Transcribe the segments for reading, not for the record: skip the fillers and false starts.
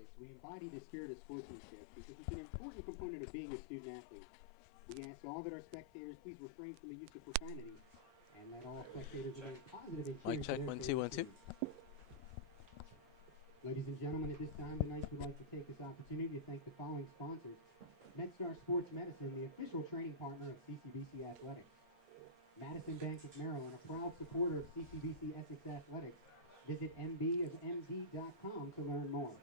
Essex, we embody the spirit of sportsmanship because it's an important component of being a student athlete. We ask all that our spectators please refrain from the use of profanity and let all spectators remain positive and Mic check, 1 2 1 2. Ladies and gentlemen, at this time, the Knights would like to take this opportunity to thank the following sponsors. MedStar Sports Medicine, the official training partner of CCBC Athletics. Madison Bank of Maryland, a proud supporter of CCBC Essex Athletics. Visit mbofmd.com to learn more.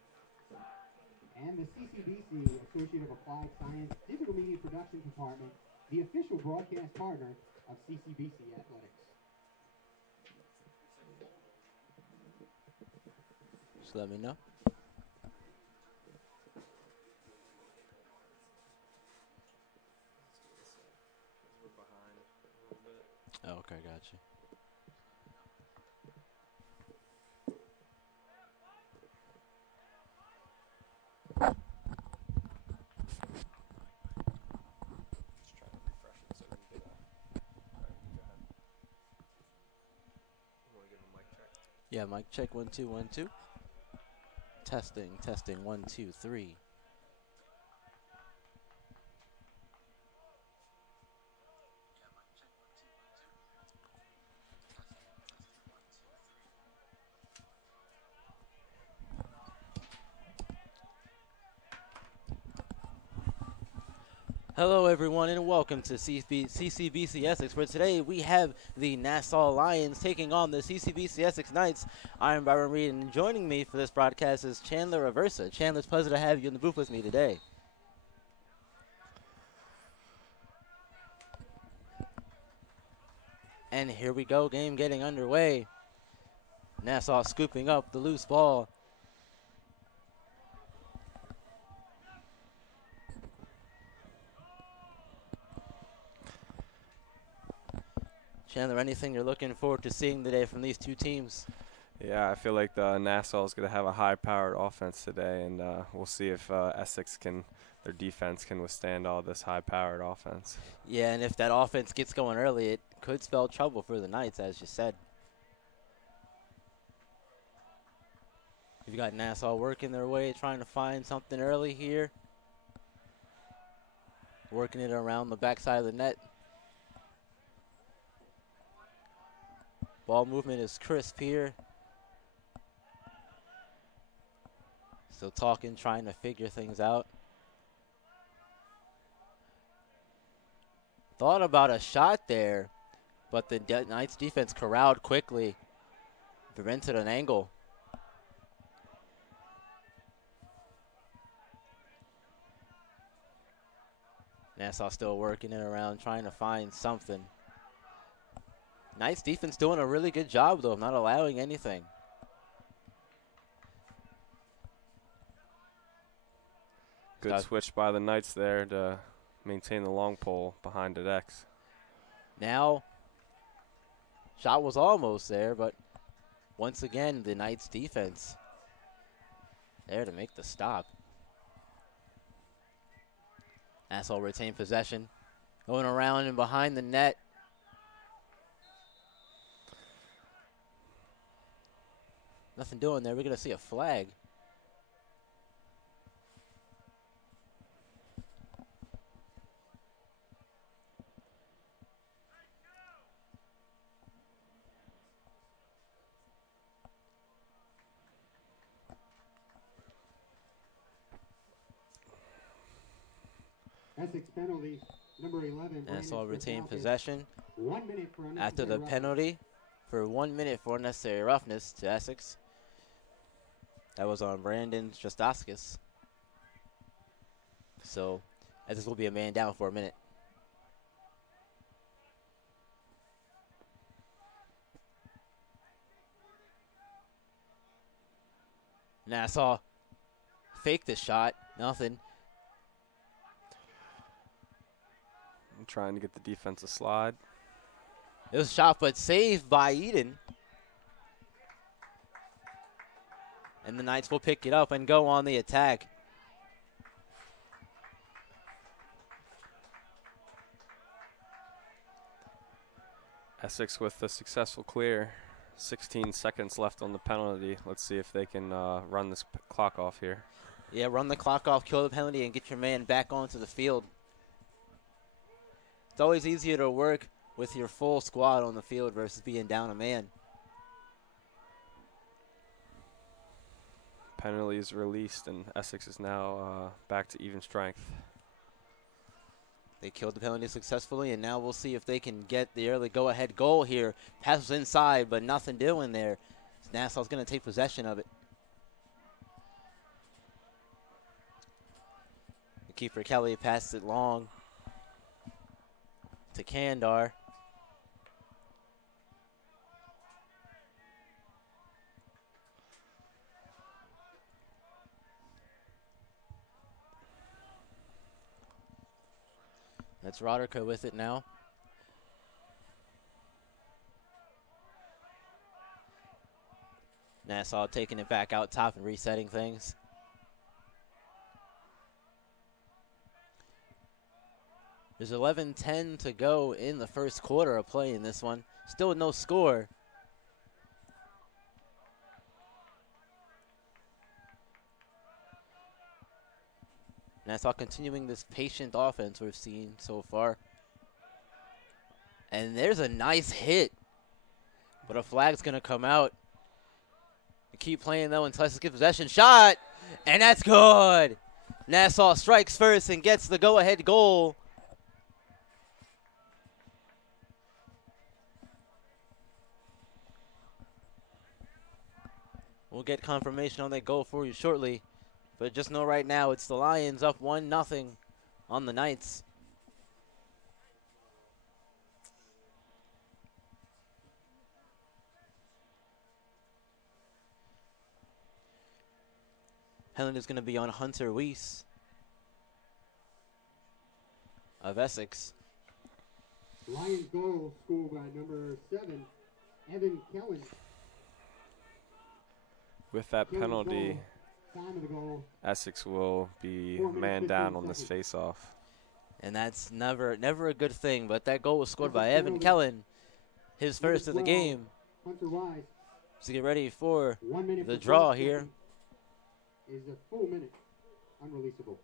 And the CCBC, Associate of Applied Science Digital Media Production Department, the official broadcast partner of CCBC Athletics. Just let me know. We're behind a little bit. Oh, okay, gotcha. Just trying to refresh it so we can get a. Alright, you go ahead. You want to give a mic check? Yeah, mic check, 1 2 1 2. Testing, testing, 1 2 3. Hello everyone and welcome to CCBC Essex, where today we have the Nassau Lions taking on the CCBC Essex Knights. I'm Byron Reed, and joining me for this broadcast is Chandler Aversa. Chandler, it's a pleasure to have you in the booth with me today. And here we go, game getting underway. Nassau scooping up the loose ball. Chandler, anything you're looking forward to seeing today from these two teams? Yeah, I feel like the Nassau is going to have a high-powered offense today, and we'll see if Essex their defense can withstand all this high-powered offense. Yeah, and if that offense gets going early, it could spell trouble for the Knights, as you said. You've got Nassau working their way, trying to find something early here. Working it around the backside of the net. Ball movement is crisp here. Still talking, trying to figure things out. Thought about a shot there, but the Knights defense corralled quickly. Prevented an angle. Nassau still working it around, trying to find something. Knights defense doing a really good job, though, of not allowing anything. Good switch by the Knights there to maintain the long pole behind the X. Now, shot was almost there, but once again, the Knights defense there to make the stop. Nassau retain possession. Going around and behind the net. Nothing doing there. We're going to see a flag. Essex penalty, number 11. Nassau retained possession 1 minute for after the penalty for 1 minute for unnecessary roughness to Essex. That was on Brandon Jostaskis. So Essex will be a man down for a minute. Nassau faked the shot, nothing. I'm trying to get the defense to slide. It was a shot, but saved by Eden. And the Knights will pick it up and go on the attack. Essex with a successful clear. 16 seconds left on the penalty. Let's see if they can run this clock off here. Yeah, run the clock off, kill the penalty, and get your man back onto the field. It's always easier to work with your full squad on the field versus being down a man. Penalty is released, and Essex is now back to even strength. They killed the penalty successfully, and now we'll see if they can get the early go-ahead goal here. Pass was inside, but nothing doing there. Nassau's going to take possession of it. The keeper, Kelly, passes it long to Kandar. That's Roderica with it now. Nassau taking it back out top and resetting things. There's 11:10 to go in the first quarter of play in this one. Still no score. Nassau continuing this patient offense we've seen so far. And there's a nice hit. But a flag's going to come out. They keep playing, though, until Essex gets possession. Shot! And that's good! Nassau strikes first and gets the go-ahead goal. We'll get confirmation on that goal for you shortly. But just know right now it's the Lions up 1-0 on the Knights. Penalty is going to be on Hunter Weiss of Essex. Lions goal scored by number 7, Evan Kellen. With that Kellen's penalty, goal. Time of the goal. Essex will be 4 minutes, man down 15 on this seconds. face-off. And that's never a good thing, but that goal was scored by Essex Evan penalty. Kellen, his Number first of the 12, game. Hunter Wise. So get ready for 1 minute the for draw 12 here. seconds is a full minute. Unreleasable.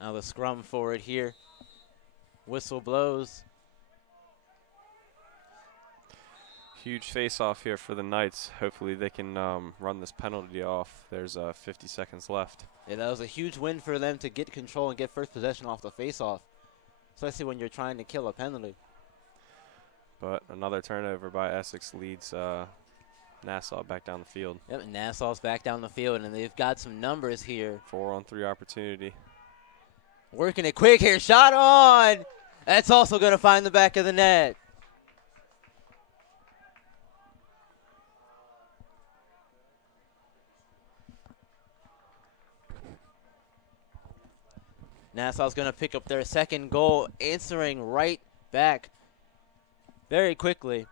Now the scrum forward here. Whistle blows. Huge face-off here for the Knights. Hopefully they can run this penalty off. There's 50 seconds left. Yeah, that was a huge win for them to get control and get first possession off the face-off, especially when you're trying to kill a penalty. But another turnover by Essex leads Nassau back down the field. Yep, and Nassau's back down the field, and they've got some numbers here. 4-on-3 opportunity. Working it quick here. Shot on! That's also going to find the back of the net. Nassau's going to pick up their second goal, answering right back very quickly.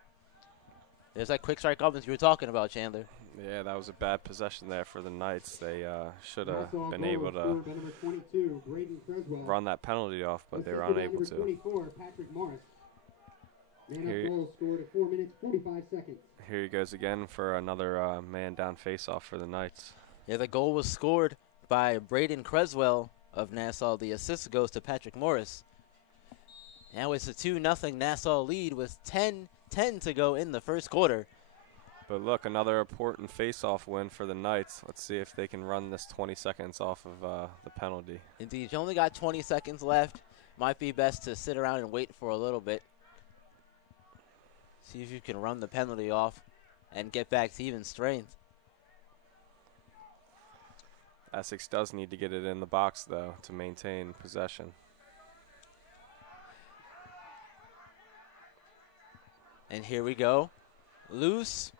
There's that quick strike offense you were talking about, Chandler. Yeah, that was a bad possession there for the Knights. They should have Nassau been goal able to scored by number 22, Braden Creswell. run that penalty off, but they were Assisted by unable number to. 24, Patrick Morris. Man Here- up goal scored at 4 minutes, 45 seconds. Here he goes again for another man down face-off for the Knights. Yeah, the goal was scored by Braden Creswell of Nassau. The assist goes to Patrick Morris. Now it's a 2-0 Nassau lead with 10 to go in the first quarter. But look, another important face-off win for the Knights. Let's see if they can run this 20 seconds off of the penalty. Indeed, you only got 20 seconds left. Might be best to sit around and wait for a little bit. See if you can run the penalty off and get back to even strength. Essex does need to get it in the box, though, to maintain possession. And here we go. Loose.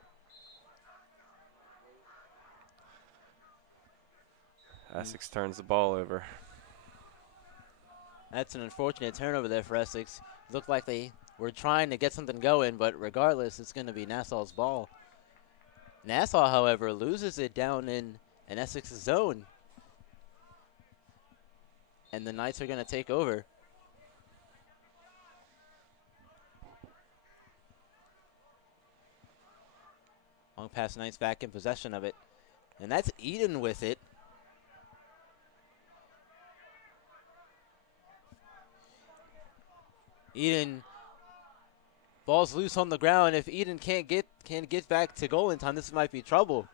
Essex turns the ball over. That's an unfortunate turnover there for Essex. Looked like they were trying to get something going, but regardless, it's going to be Nassau's ball. Nassau, however, loses it down in Essex's zone. And the Knights are going to take over. Long pass, Knights back in possession of it. And that's Eden with it. Eden, ball's loose on the ground. If Eden can't get back to goal in time, this might be trouble.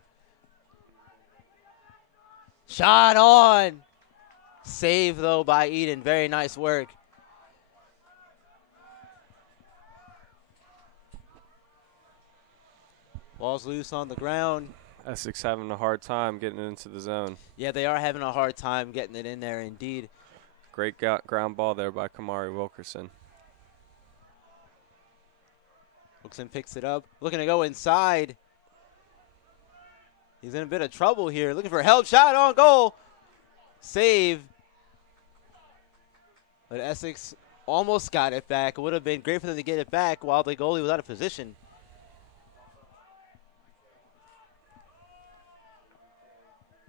Shot on. Save, though, by Eden. Very nice work. Ball's loose on the ground. Essex having a hard time getting it into the zone. Yeah, they are having a hard time getting it in there, indeed. Great ground ball there by Kamari Wilkerson. Wilkerson picks it up. Looking to go inside. He's in a bit of trouble here. Looking for help. Shot on goal. Save. But Essex almost got it back. It would have been great for them to get it back while the goalie was out of position.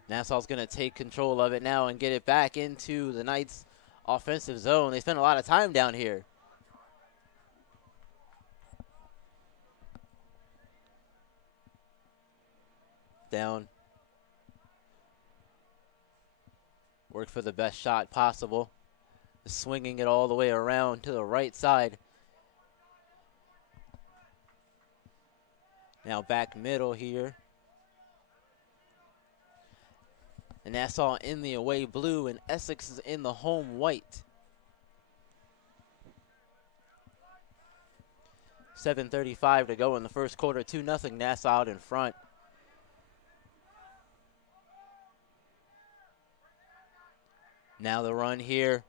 Nassau's going to take control of it now and get it back into the Knights' offensive zone. They spent a lot of time down here. Down. Work for the best shot possible. Swinging it all the way around to the right side. Now back middle here. And Nassau in the away blue, and Essex is in the home white. 7:35 to go in the first quarter. 2-0 Nassau out in front. Now the run here.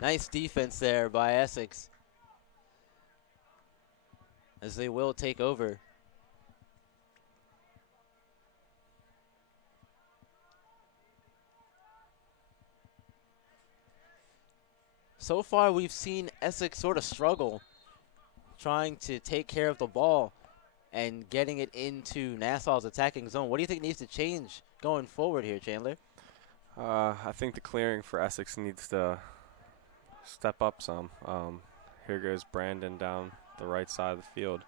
Nice defense there by Essex, as they will take over. So far, we've seen Essex sort of struggle trying to take care of the ball and getting it into Nassau's attacking zone. What do you think needs to change going forward here, Chandler? I think the clearing for Essex needs to step up some. Here goes Brandon down the right side of the field.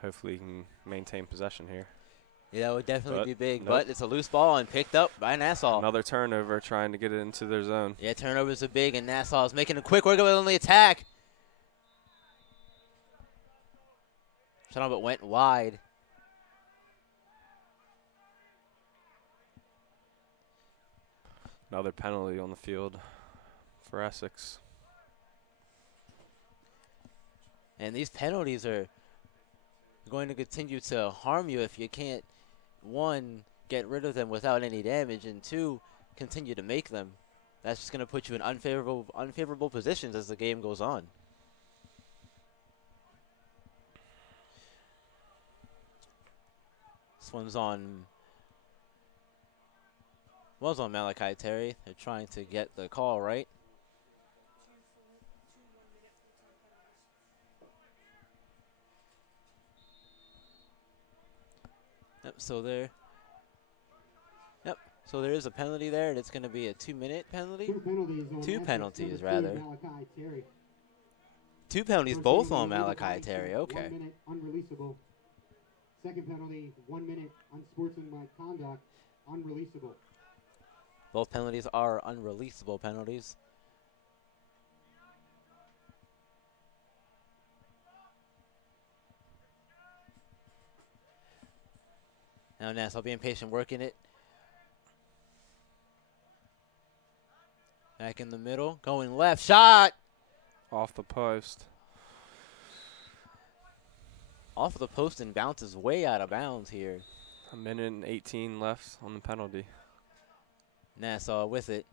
Hopefully he can maintain possession here. Yeah, that would definitely be big, nope. but it's a loose ball and picked up by Nassau. Another turnover trying to get it into their zone. Yeah, turnovers are big, and Nassau is making a quick work of it on the attack. Shot on, but went wide. Another penalty on the field for Essex. And these penalties are going to continue to harm you if you can't, one, get rid of them without any damage, and two, continue to make them. That's just going to put you in unfavorable positions as the game goes on. This one's on Malachi Terry. They're trying to get the call right. Yep, so there is a penalty there, and it's going to be a 2-minute penalty. Two penalties, rather. Two penalties, both on Malachi Terry. Okay. 1 minute unreleasable. Second penalty, 1 minute unsportsmanlike conduct, unreleasable. Both penalties are unreleasable penalties. Now Nassau being patient, working it. Back in the middle, going left, shot! Off the post. Off the post and bounces way out of bounds here. 1:18 left on the penalty. Nassau with it.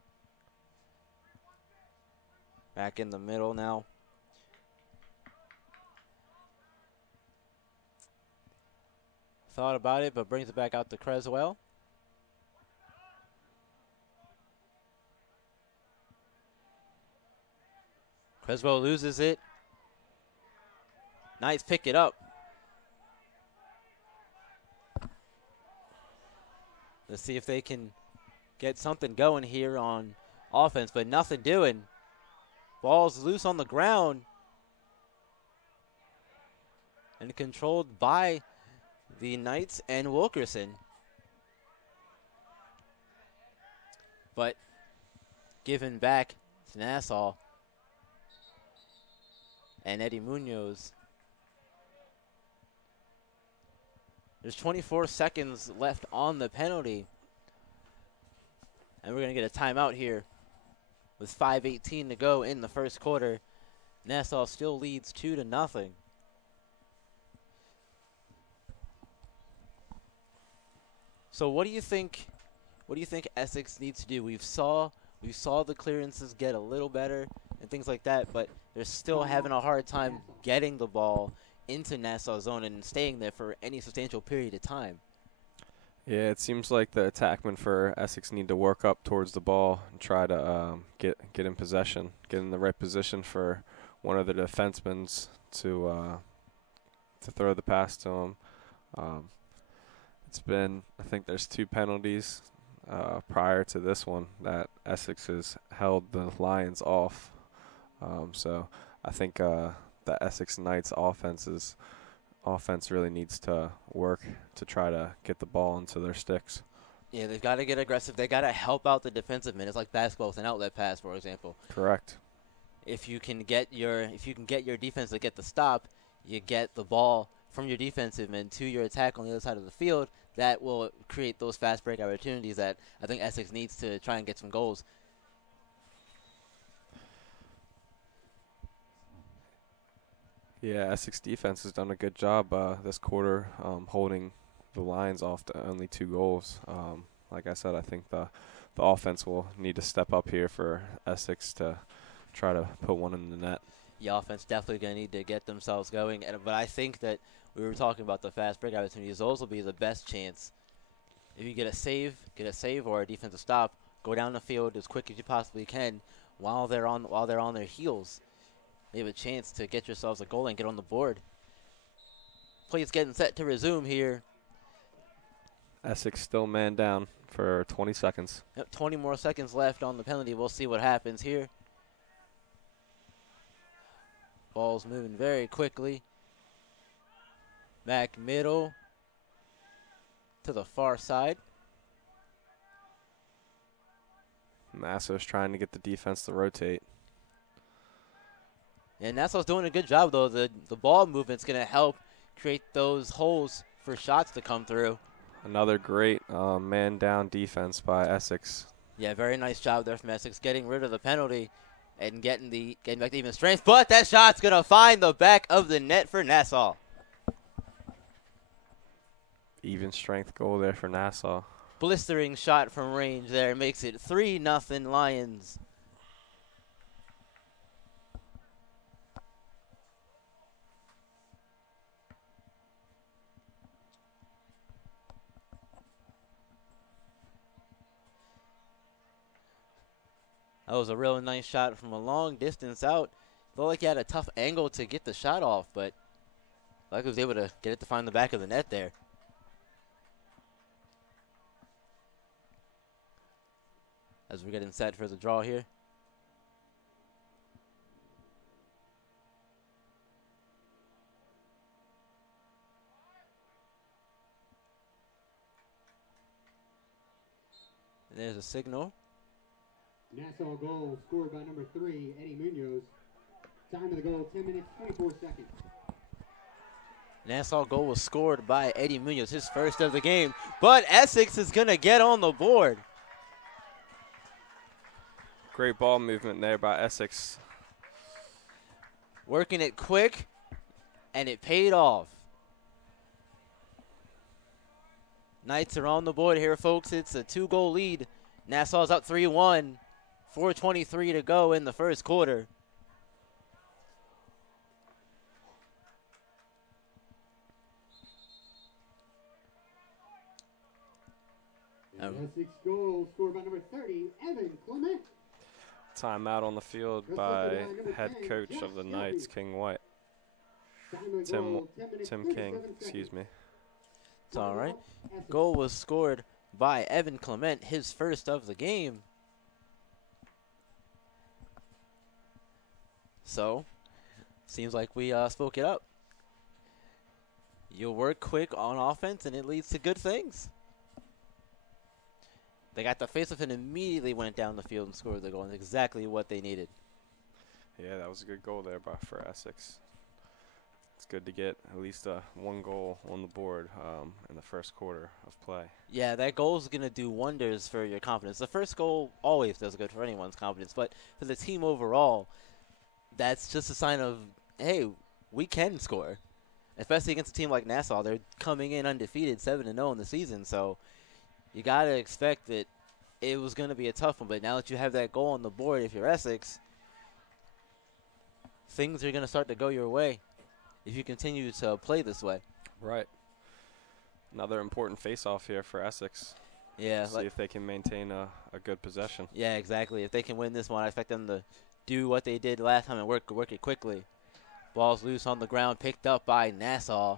Back in the middle now. Thought about it, but brings it back out to Creswell. Creswell loses it. Knights pick it up. Let's see if they can get something going here on offense, but nothing doing. Ball's loose on the ground and controlled by the Knights and Wilkerson. But given back to Nassau and Eddie Munoz. There's 24 seconds left on the penalty. And we're going to get a timeout here with 5:18 to go in the first quarter. Nassau still leads 2-0. So what do you think Essex needs to do? We saw the clearances get a little better and things like that, but they're still having a hard time getting the ball into Nassau zone and staying there for any substantial period of time. Yeah, it seems like the attackmen for Essex need to work up towards the ball and try to get in possession, get in the right position for one of the defensemen to throw the pass to him. It's been, I think there's 2 penalties prior to this one that Essex has held the Lions off. So I think the Essex Knights offense really needs to work to try to get the ball into their sticks. Yeah, they've got to get aggressive. They got to help out the defensive men. It's like basketball with an outlet pass, for example. Correct. If you can get your defense to get the stop, you get the ball from your defensive men to your attack on the other side of the field. That will create those fast break opportunities that I think Essex needs to try and get some goals. Yeah, Essex defense has done a good job this quarter holding the Lions off to only 2 goals. Like I said, I think the offense will need to step up here for Essex to try to put one in the net. The offense definitely going to need to get themselves going. But I think that we were talking about the fast break opportunities. Those will be the best chance. If you get a save or a defensive stop, go down the field as quick as you possibly can while they're on their heels. You have a chance to get yourselves a goal and get on the board. Play's getting set to resume here. Essex still man down for 20 seconds. Yep, 20 more seconds left on the penalty. We'll see what happens here. Ball's moving very quickly. Back middle to the far side. Nassau's trying to get the defense to rotate. And Nassau's doing a good job, though. The ball movement's going to help create those holes for shots to come through. Another great man-down defense by Essex. Yeah, very nice job there from Essex, getting rid of the penalty and getting back to even strength. But that shot's going to find the back of the net for Nassau. Even strength goal there for Nassau. Blistering shot from range there makes it 3-0 Lions. That was a really nice shot from a long distance out. Felt like he had a tough angle to get the shot off, but like he was able to get it to find the back of the net there. As we're getting set for the draw here. And there's a signal. Nassau goal scored by number 3, Eddie Munoz. Time of the goal, 10 minutes, 24 seconds. Nassau goal was scored by Eddie Munoz, his first of the game. But Essex is going to get on the board. Great ball movement there by Essex. Working it quick, and it paid off. Knights are on the board here, folks. It's a 2-goal lead. Nassau's up 3-1. 4:23 to go in the first quarter. Essex goal scored by number 30, Evan Clement. Timeout on the field by head coach of the Knights, King White. Tim King, excuse me. It's all right. Goal was scored by Evan Clement, his first of the game. So, seems like we spoke it up. You work quick on offense, and it leads to good things. They got the face-off and immediately went down the field and scored the goal. And exactly what they needed. Yeah, that was a good goal there for Essex. It's good to get at least one goal on the board in the first quarter of play. Yeah, that goal is going to do wonders for your confidence. The first goal always does good for anyone's confidence, but for the team overall, that's just a sign of, hey, we can score. Especially against a team like Nassau. They're coming in undefeated, 7-0 in the season, so you got to expect that it was going to be a tough one. But now that you have that goal on the board, if you're Essex, things are going to start to go your way if you continue to play this way. Right. Another important face-off here for Essex. Yeah. See if they can maintain a good possession. Yeah, exactly. If they can win this one, I expect them to do what they did last time and work it quickly. Ball's loose on the ground, picked up by Nassau.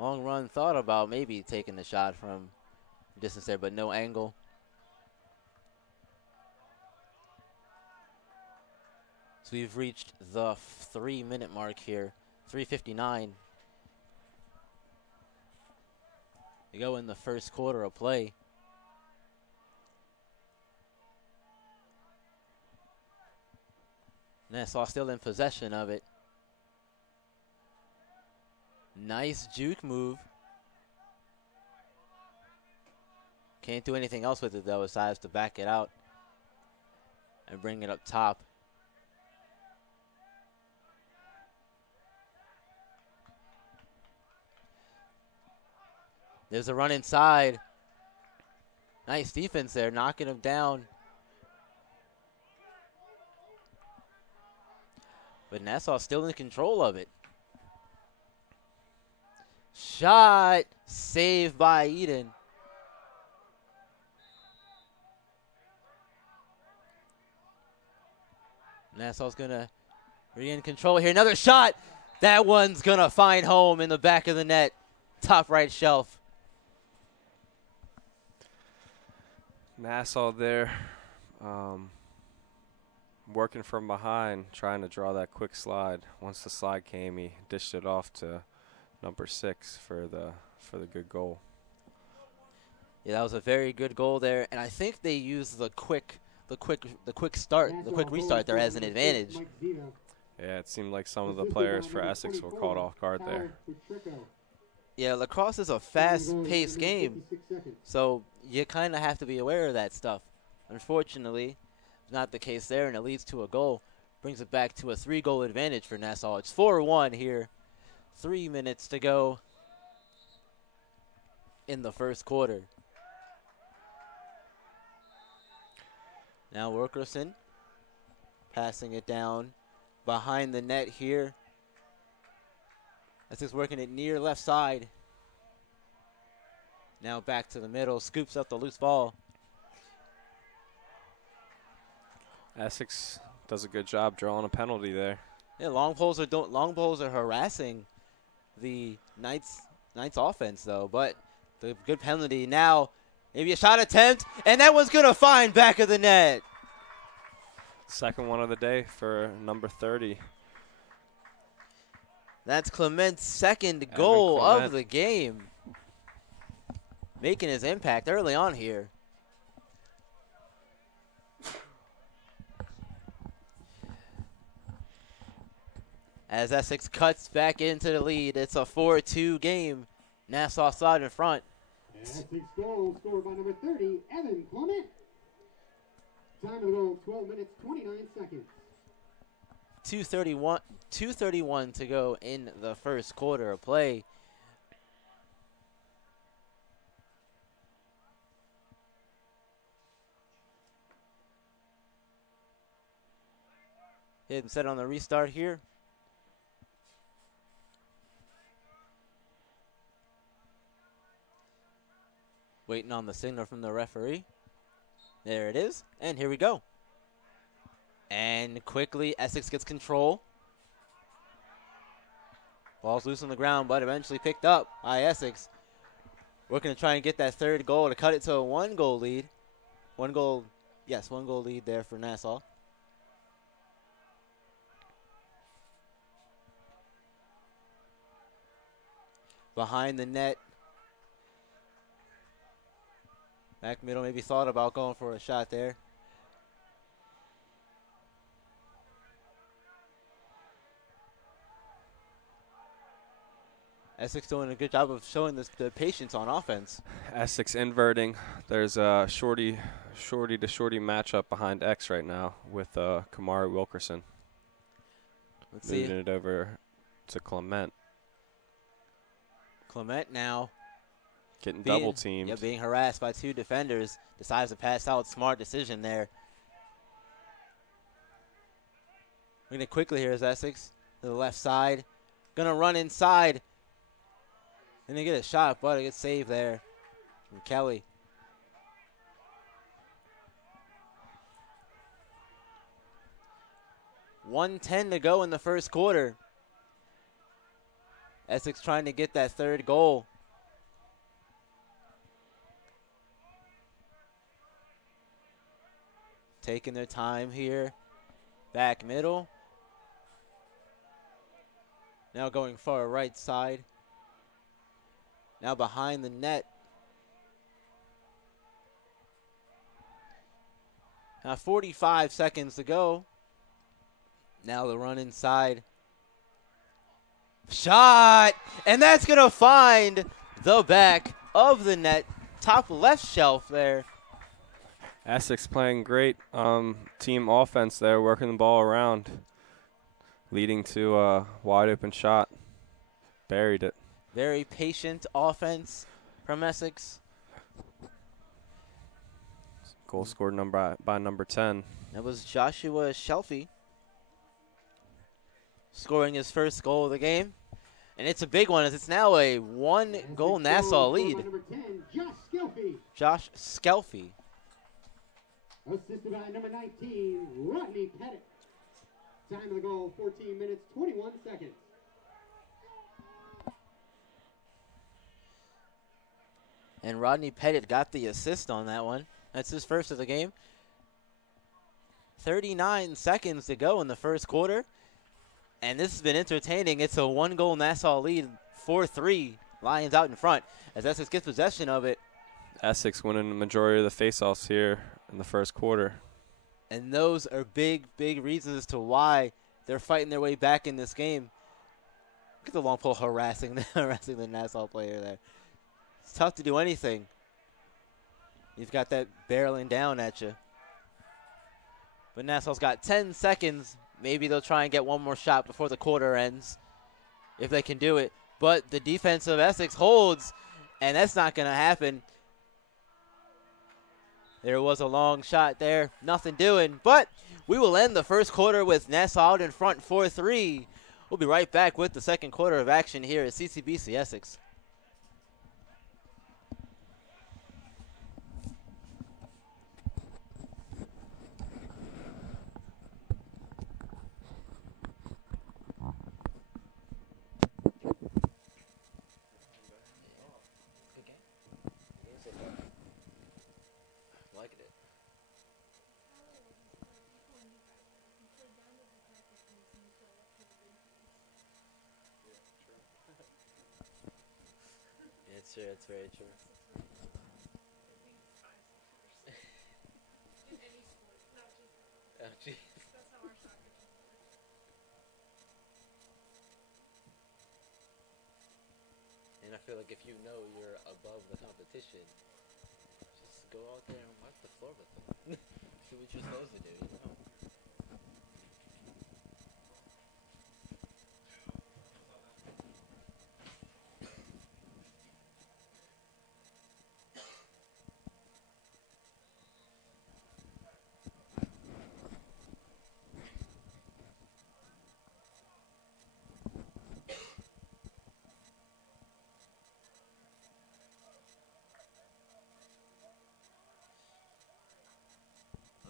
Long run, thought about maybe taking the shot from distance there, but no angle. So we've reached the 3-minute mark here, 3:59. We go in the first quarter of play. Nassau still in possession of it. Nice juke move. Can't do anything else with it, though, besides to back it out and bring it up top. There's a run inside. Nice defense there, knocking him down. But Nassau still in control of it. Shot saved by Eden. Nassau's going to regain control here. Another shot. That one's going to find home in the back of the net. Top right shelf. Nassau there, working from behind, trying to draw that quick slide. Once the slide came, he dished it off to number 6 for the good goal. Yeah, that was a very good goal there, and I think they used the quick restart there as an advantage. Yeah, it seemed like some of the players for Essex were caught off guard there. Yeah, lacrosse is a fast-paced game, so you kind of have to be aware of that stuff. Unfortunately, it's not the case there, and it leads to a goal. Brings it back to a 3-goal advantage for Nassau. It's 4-1 here. 3 minutes to go in the first quarter. Now Wilkerson passing it down behind the net here. Essex working it near left side. Now back to the middle, scoops up the loose ball. Essex does a good job drawing a penalty there. Yeah, long poles are harassing the Knights offense though, but the good penalty now. Maybe a shot attempt, and that one's gonna find back of the net. Second one of the day for number 30. That's Clement's second goal of the game. Making his impact early on here. As Essex cuts back into the lead, it's a 4-2 game. Nassau side in front. Essex goal scored by number 30, Evan Clement. Time of the goal, 12 minutes, 29 seconds. 2:31 to go in the first quarter of play. Hit and set on the restart here. Waiting on the signal from the referee. There it is, and here we go. And quickly, Essex gets control. Ball's loose on the ground, but eventually picked up by Essex. We're going to try and get that third goal to cut it to a 1-goal lead. 1-goal lead there for Nassau. behind the net. Back middle maybe thought about going for a shot there. Essex doing a good job of showing the patience on offense. Essex inverting. There's a shorty to shorty matchup behind X right now with Kamari Wilkerson. Let's see. Moving it over to Clement. Clement now. Getting double teamed. Yeah, being harassed by two defenders. Decides to pass out. Smart decision there. We're going to quickly here is Essex to the left side. Going to run inside. And they get a shot, but it gets saved there from Kelly. $1:10 to go in the first quarter. Essex trying to get that third goal. Taking their time here. Back middle. Now going far right side. Now behind the net. Now 45 seconds to go. Now the run inside. Shot! And that's going to find the back of the net. Top left shelf there. Essex playing great team offense there, working the ball around, leading to a wide open shot. Buried it. Very patient offense from Essex. Goal scored by number 10. That was Joshua Shelfie scoring his first goal of the game. And it's a big one as it's now a one-goal Nassau lead. Number 10, Josh Skelfie. Josh Skelfie. Assisted by number 19, Rodney Pettit. Time of the goal, 14 minutes, 21 seconds. And Rodney Pettit got the assist on that one. That's his first of the game. 39 seconds to go in the first quarter. And this has been entertaining. It's a one-goal Nassau lead, 4-3. Lions out in front as Essex gets possession of it. Essex winning the majority of the faceoffs here in the first quarter. And those are big, big reasons as to why they're fighting their way back in this game. Look at the long pole harassing the Nassau player there. It's tough to do anything. You've got that barreling down at you. But Nassau's got 10 seconds. Maybe they'll try and get one more shot before the quarter ends, if they can do it. But the defense of Essex holds, and that's not going to happen. There was a long shot there. Nothing doing. But we will end the first quarter with Nassau out in front 4-3. We'll be right back with the second quarter of action here at CCBC Essex. Sure, it's very true. In any sport, not just Oh, geez. that's how our soccer team works. And I feel like if you know you're above the competition, just go out there and wipe the floor with them. See what you're supposed to do, you know?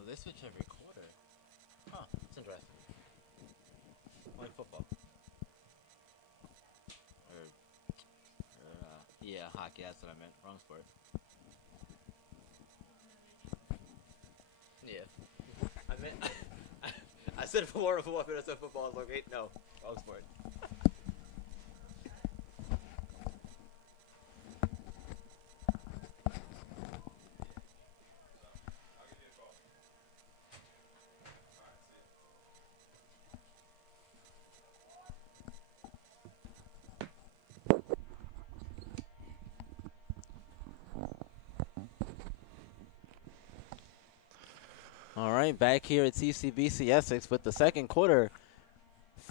They switch every quarter. Huh, that's interesting. Like football. Yeah, hockey, that's what I meant. Wrong sport. Yeah. I meant, I said football, but I said football. I was like, wait, no, wrong sport. right, back here at CCBC Essex with the second quarter.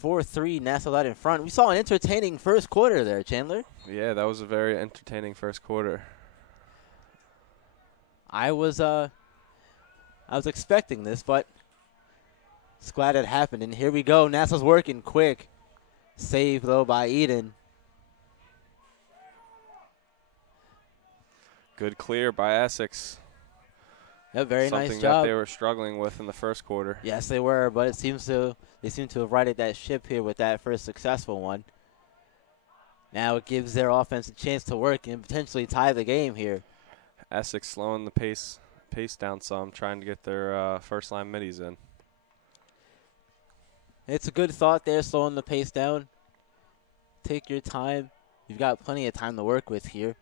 4-3 Nassau out in front. We saw an entertaining first quarter there, Chandler. Yeah, that was a very entertaining first quarter. I was expecting this, but just glad it happened. And here we go. Nassau's working quick. Save, though, by Eden. Good clear by Essex. Yeah, very nice Something job. that they were struggling with in the first quarter. Yes, they were, but they seem to have righted that ship here with that first successful one. Now it gives their offense a chance to work and potentially tie the game here. Essex slowing the pace down some, trying to get their first-line middies in. It's a good thought there, slowing the pace down. Take your time. You've got plenty of time to work with here.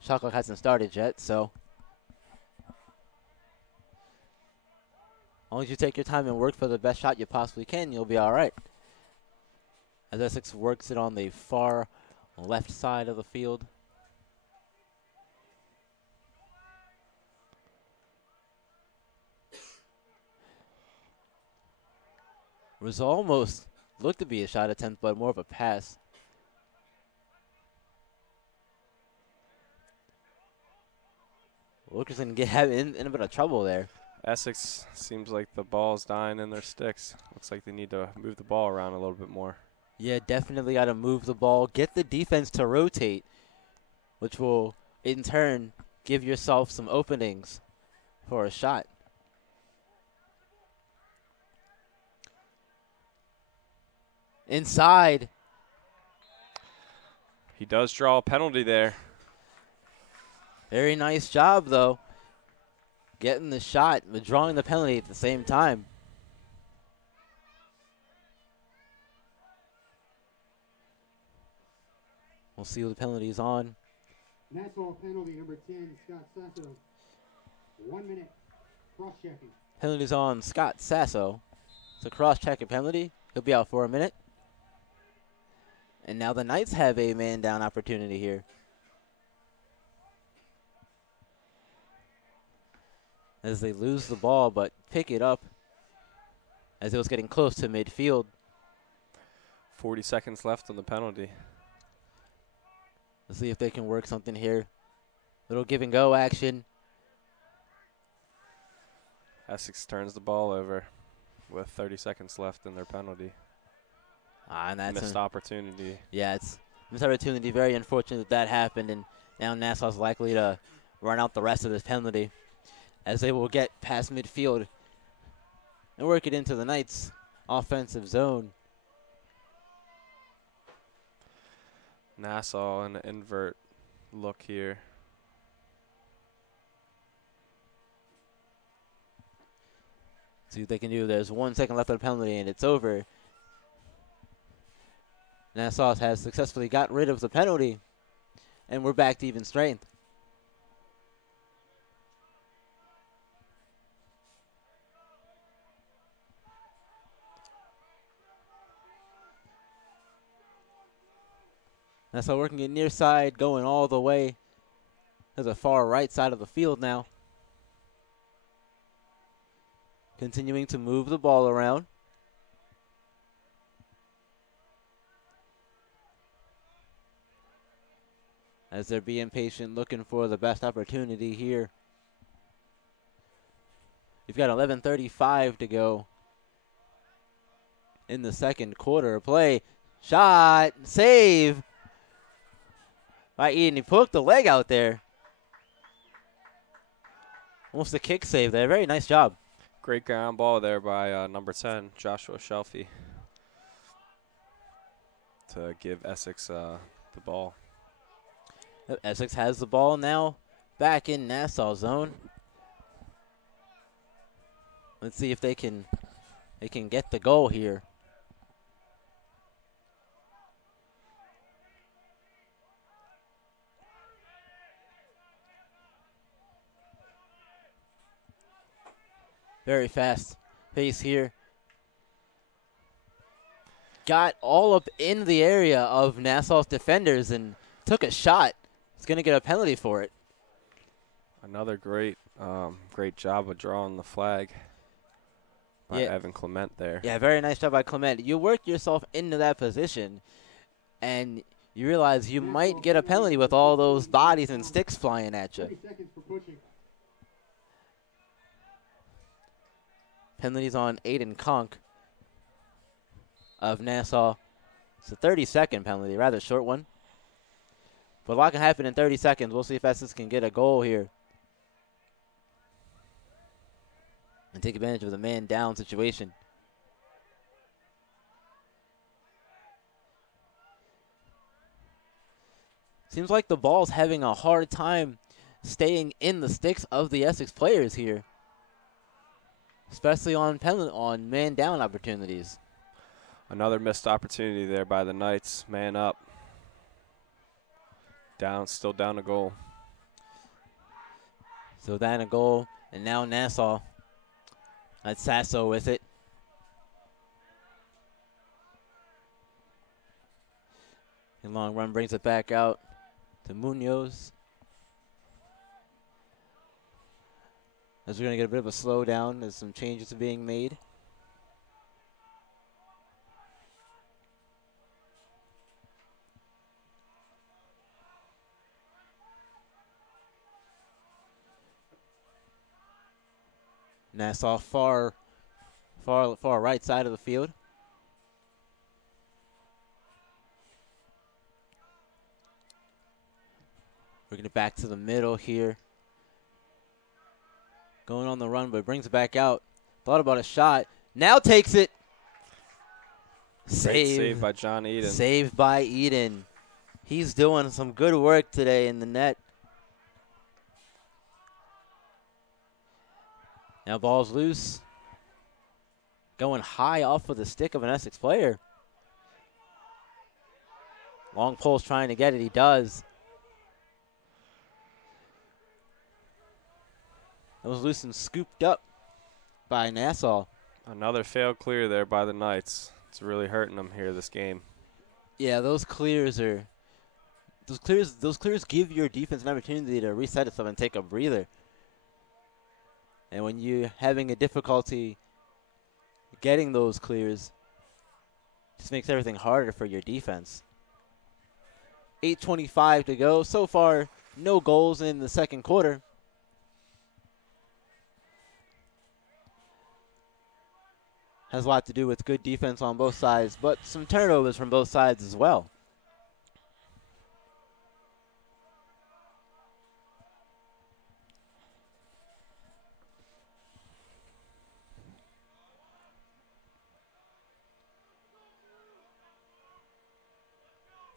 Shot clock hasn't started yet, so as long as you take your time and work for the best shot you possibly can, you'll be all right. As Essex works it on the far left side of the field. It was almost looked to be a shot attempt, but more of a pass. Wilkerson have in a bit of trouble there. Essex seems like the ball's dying in their sticks. Looks like they need to move the ball around a little bit more. Yeah, definitely got to move the ball, get the defense to rotate, which will, in turn, give yourself some openings for a shot. Inside. He does draw a penalty there. Very nice job, though. Getting the shot, but drawing the penalty at the same time. We'll see what the penalty is on. Nassau penalty number 10, Scott Sasso. 1 minute, cross-checking. Penalty's on Scott Sasso. It's a cross-checking penalty. He'll be out for a minute. And now the Knights have a man-down opportunity here. As they lose the ball, but pick it up as it was getting close to midfield. 40 seconds left on the penalty. Let's see if they can work something here. Little give-and-go action. Essex turns the ball over with 30 seconds left in their penalty. And that's Missed opportunity. Yeah, it's missed opportunity. Very unfortunate that happened, and now Nassau's likely to run out the rest of this penalty as they will get past midfield and work it into the Knights' offensive zone. Nassau an invert look here. See what they can do. There's 1 second left of the penalty, and it's over. Nassau has successfully got rid of the penalty, and we're back to even strength. Nassau working it near side, going all the way to the far right side of the field now. Continuing to move the ball around. As they're being patient, looking for the best opportunity here. You've got 11:35 to go in the second quarter. Play, shot, save by Eden. He poked the leg out there. Almost a kick save there. Very nice job. Great ground ball there by number 10, Joshua Shelfie, to give Essex the ball. Essex has the ball now back in Nassau zone. Let's see if they can get the goal here. Very fast pace here. Got all up in the area of Nassau's defenders and took a shot. He's going to get a penalty for it. Another great job of drawing the flag. by Yeah. Evan Clement there. Yeah, very nice job by Clement. You work yourself into that position, and you realize you might get a penalty with all those bodies and sticks flying at you. 30 seconds for pushing. Penalties on Aiden Conk of Nassau. It's a 30-second penalty, rather short one. But a lot can happen in 30 seconds. We'll see if Essex can get a goal here and take advantage of the man-down situation. Seems like the ball's having a hard time staying in the sticks of the Essex players here, especially on man-down opportunities. Another missed opportunity there by the Knights. Man up. Still down a goal. So down a goal, and now Nassau. That's Sasso with it. And long run brings it back out to Munoz. As we're going to get a bit of a slowdown as some changes are being made. Nassau far right side of the field. Bringing it back to the middle here. Going on the run, but brings it back out. Thought about a shot. Now takes it. Great save by John Eden. Saved by Eden. He's doing some good work today in the net. Now ball's loose. Going high off of the stick of an Essex player. Long pole's trying to get it. He does. It was loose and scooped up by Nassau. Another failed clear there by the Knights. It's really hurting them here this game. Yeah, those clears give your defense an opportunity to reset itself and take a breather. And when you're having a difficulty getting those clears, it just makes everything harder for your defense. 8:25 to go. So far, no goals in the second quarter. Has a lot to do with good defense on both sides, but some turnovers from both sides as well.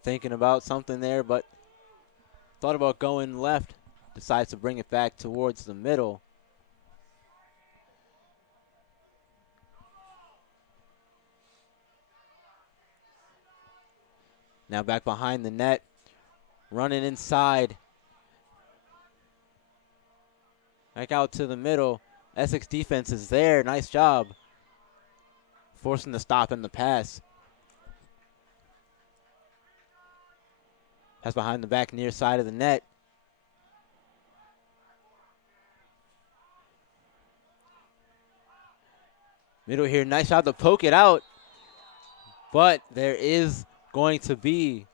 Thinking about something there, but thought about going left. Decides to bring it back towards the middle. Now back behind the net. Running inside. Back out to the middle. Essex defense is there. Nice job. Forcing the stop in the pass. That's behind the back near side of the net. Middle here, nice job to poke it out. But there is going to be.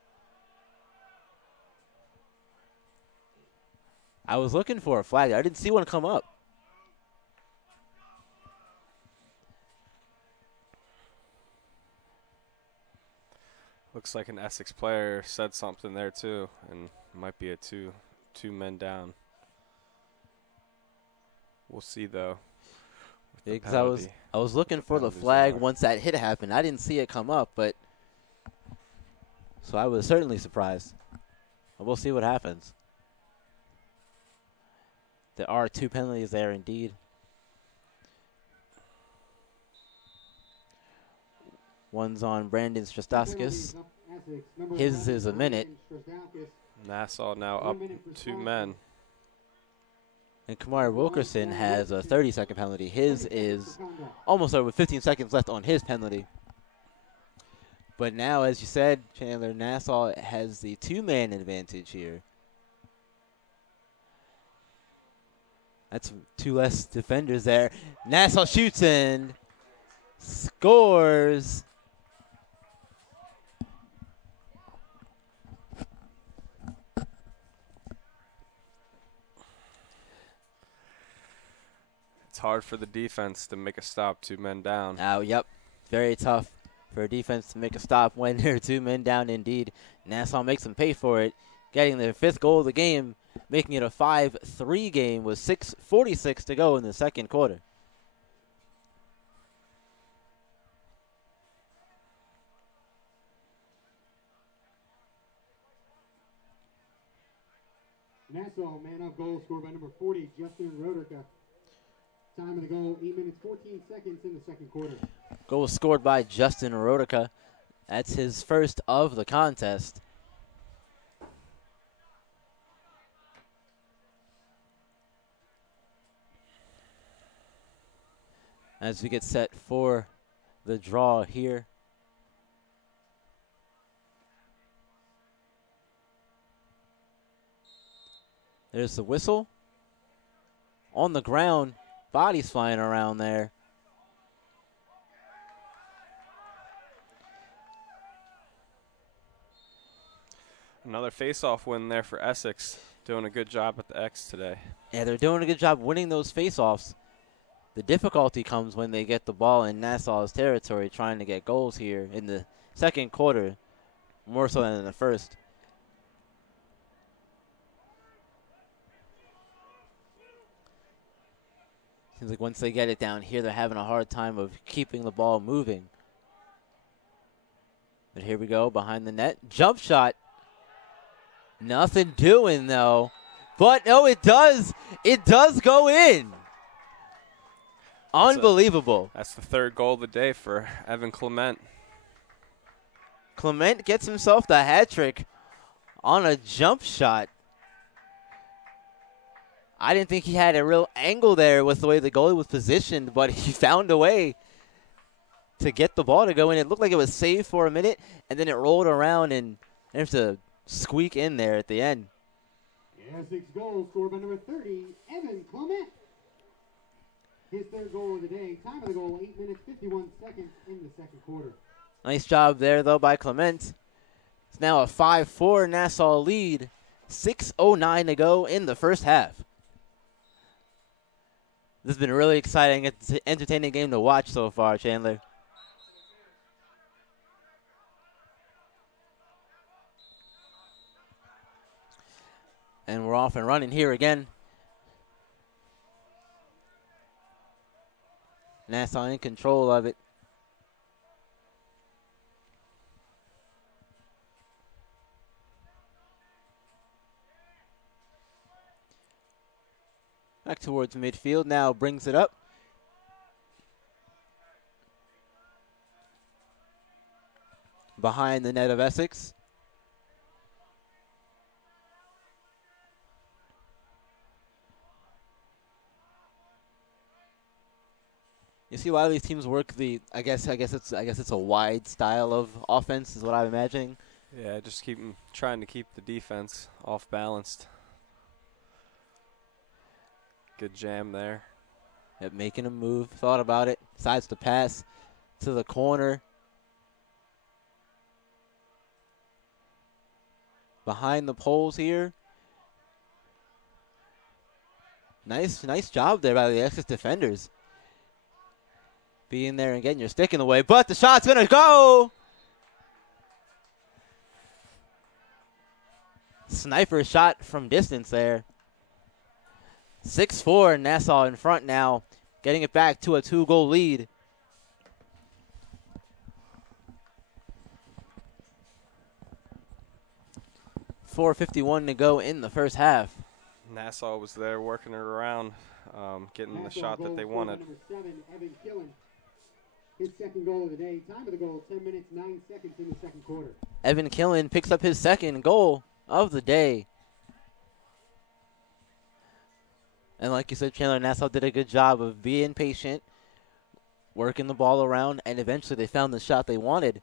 I was looking for a flag. I didn't see one come up. Looks like an Essex player said something there too, and it might be a two men down. We'll see though. Because I was looking for the flag once that hit happened. I didn't see it come up, but so I was certainly surprised. But we'll see what happens. There are 2 penalties there indeed. One's on Brandon Strastauskas. His is a minute. Nassau now up 2 men. And Kamari Wilkerson has a 30-second penalty. His is almost over 15 seconds left on his penalty. But now, as you said, Chandler, Nassau has the 2-man advantage here. That's 2 less defenders there. Nassau shoots and scores. It's hard for the defense to make a stop, 2 men down. Oh, yep. Very tough for a defense to make a stop when there are 2 men down indeed. Nassau makes them pay for it, getting their 5th goal of the game, making it a 5-3 game with 6:46 to go in the second quarter. Nassau, man up goal scored by number 40, Justin Roderka. Time of the goal, 8 minutes, 14 seconds in the second quarter. Goal scored by Justin Roderka. That's his first of the contest. As we get set for the draw here. There's the whistle. On the ground, bodies flying around there. Another face-off win there for Essex. Doing a good job at the X today. Yeah, they're doing a good job winning those face-offs. The difficulty comes when they get the ball in Nassau's territory trying to get goals here in the second quarter, more so than in the first. Seems like once they get it down here, they're having a hard time of keeping the ball moving. But here we go, behind the net. Jump shot. Nothing doing, though. But, no, it does. It does go in. Unbelievable. That's the 3rd goal of the day for Evan Clement. Clement gets himself the hat trick on a jump shot. I didn't think he had a real angle there with the way the goalie was positioned, but he found a way to get the ball to go in. It looked like it was saved for a minute, and then it rolled around, and there's a squeak in there at the end. Essex goal scored by number 30, Evan Clement. His 3rd goal of the day. Time of the goal, 8 minutes, 51 seconds in the second quarter. Nice job there, though, by Clement. It's now a 5-4 Nassau lead. 6:09 to go in the first half. This has been a really exciting, entertaining game to watch so far, Chandler. And we're off and running here again. Nassau in control of it. Back towards midfield, now brings it up. Behind the net of Essex. You see a lot of these teams work the I guess it's a wide style of offense is what I'm imagining. Yeah, just trying to keep the defense off balanced. Good jam there. Yep, making a move, thought about it, decides to pass to the corner. Behind the poles here. Nice job there by the Essex defenders. Being there and getting your stick in the way, but the shot's gonna go! Sniper shot from distance there. 6-4, Nassau in front now, getting it back to a 2-goal lead. .451 to go in the first half. Nassau was there working it around, getting the shot that they wanted. Number 7, Evan Killen. His 2nd goal of the day. Time of the goal, 10 minutes, 9 seconds in the second quarter. Evan Killen picks up his 2nd goal of the day. And like you said, Chandler, Nassau did a good job of being patient, working the ball around, and eventually they found the shot they wanted.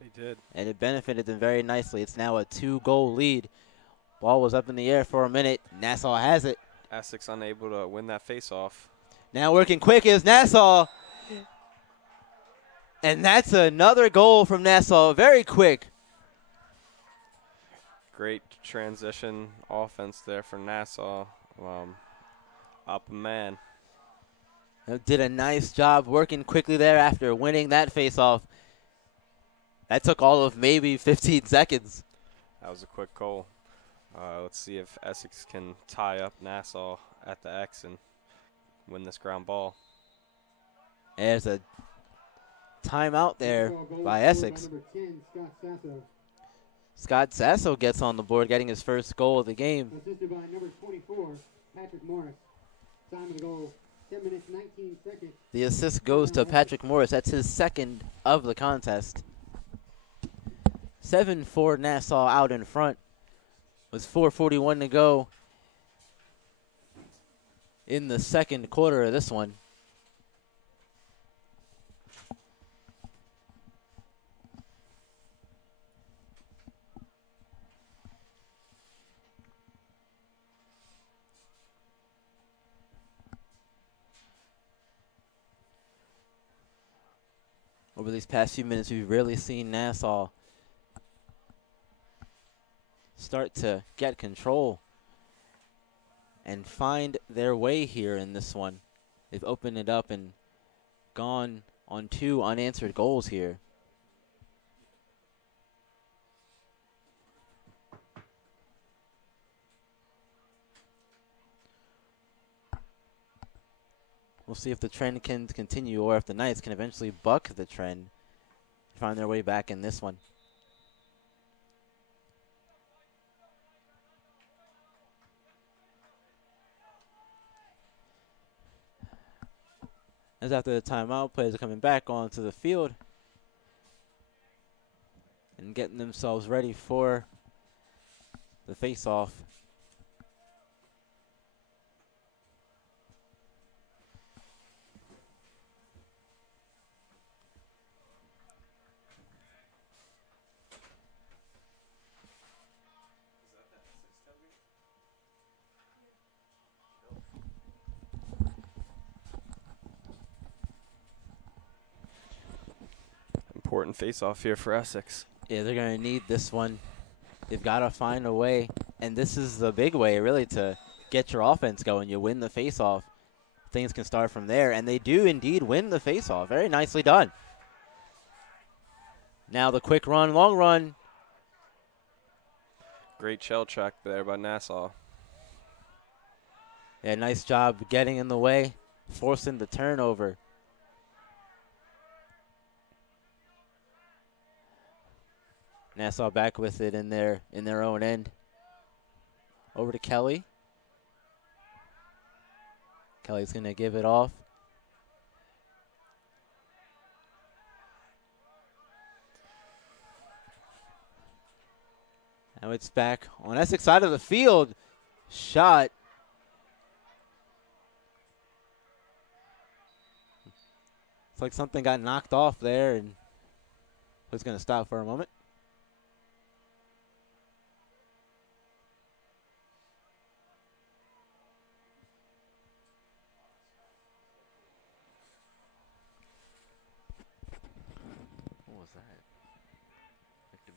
They did. And it benefited them very nicely. It's now a 2-goal lead. Ball was up in the air for a minute. Nassau has it. Essex unable to win that face-off. Now working quick is Nassau. And that's another goal from Nassau. Very quick. Great transition offense there for Nassau. Up a man. Did a nice job working quickly there after winning that faceoff. That took all of maybe 15 seconds. That was a quick goal. Let's see if Essex can tie up Nassau at the X and win this ground ball. There's a timeout there by Essex. Number 10, Scott Sasso. Scott Sasso gets on the board, getting his first goal of the game. Assisted by number 24, Patrick Morris. Time of the goal, 10 minutes, 19 seconds. The assist goes to Patrick Morris. That's his second of the contest. 7-4 Nassau out in front with 4:41 to go in the second quarter of this one. Over these past few minutes, we've really seen Nassau start to get control and find their way here in this one. They've opened it up and gone on 2 unanswered goals here. We'll see if the trend can continue or if the Knights can eventually buck the trend and find their way back in this one. As after the timeout, players are coming back onto the field and getting themselves ready for the face-off. Important face-off here for Essex. Yeah, they're going to need this one. They've got to find a way, and this is the big way, really, to get your offense going. You win the face-off. Things can start from there, and they do indeed win the face-off. Very nicely done. Now the quick run, long run. Great shell track there by Nassau. Yeah, nice job getting in the way, forcing the turnover. Nassau back with it in their own end. Over to Kelly. Kelly's going to give it off. Now it's back on Essex side of the field. Shot. It's like something got knocked off there, and it's going to stop for a moment.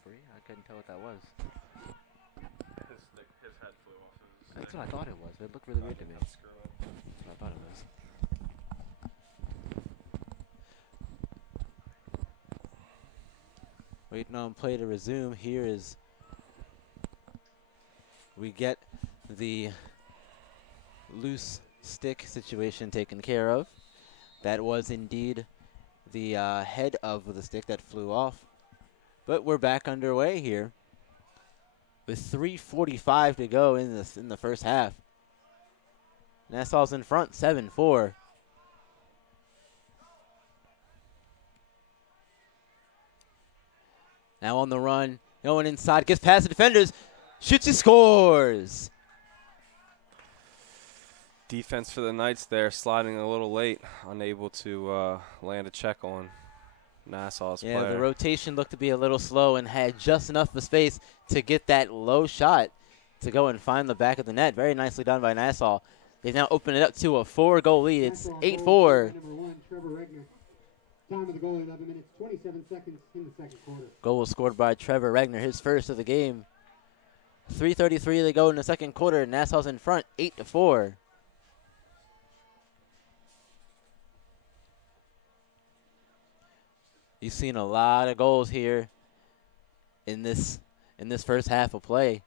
I couldn't tell what that was. His head flew off. That's what I thought it was, but it looked really weird to me. That's what I thought it was. Waiting on play to resume. Here is we get the loose stick situation taken care of. That was indeed the head of the stick that flew off. But we're back underway here with 3:45 to go in the first half. Nassau's in front, 7-4. Now on the run, going inside, gets past the defenders, shoots, he scores. Defense for the Knights there, sliding a little late, unable to land a check on Nassau's player. Yeah, the rotation looked to be a little slow and had just enough of space to get that low shot to go and find the back of the net. Very nicely done by Nassau. They've now opened it up to a 4-goal lead. It's 8-4. Time of the goal, 11 minutes, 27 seconds in the second quarter. Goal was scored by Trevor Regner, his first of the game. 3:33 to go in the second quarter. Nassau's in front, 8-4. You've seen a lot of goals here in this first half of play.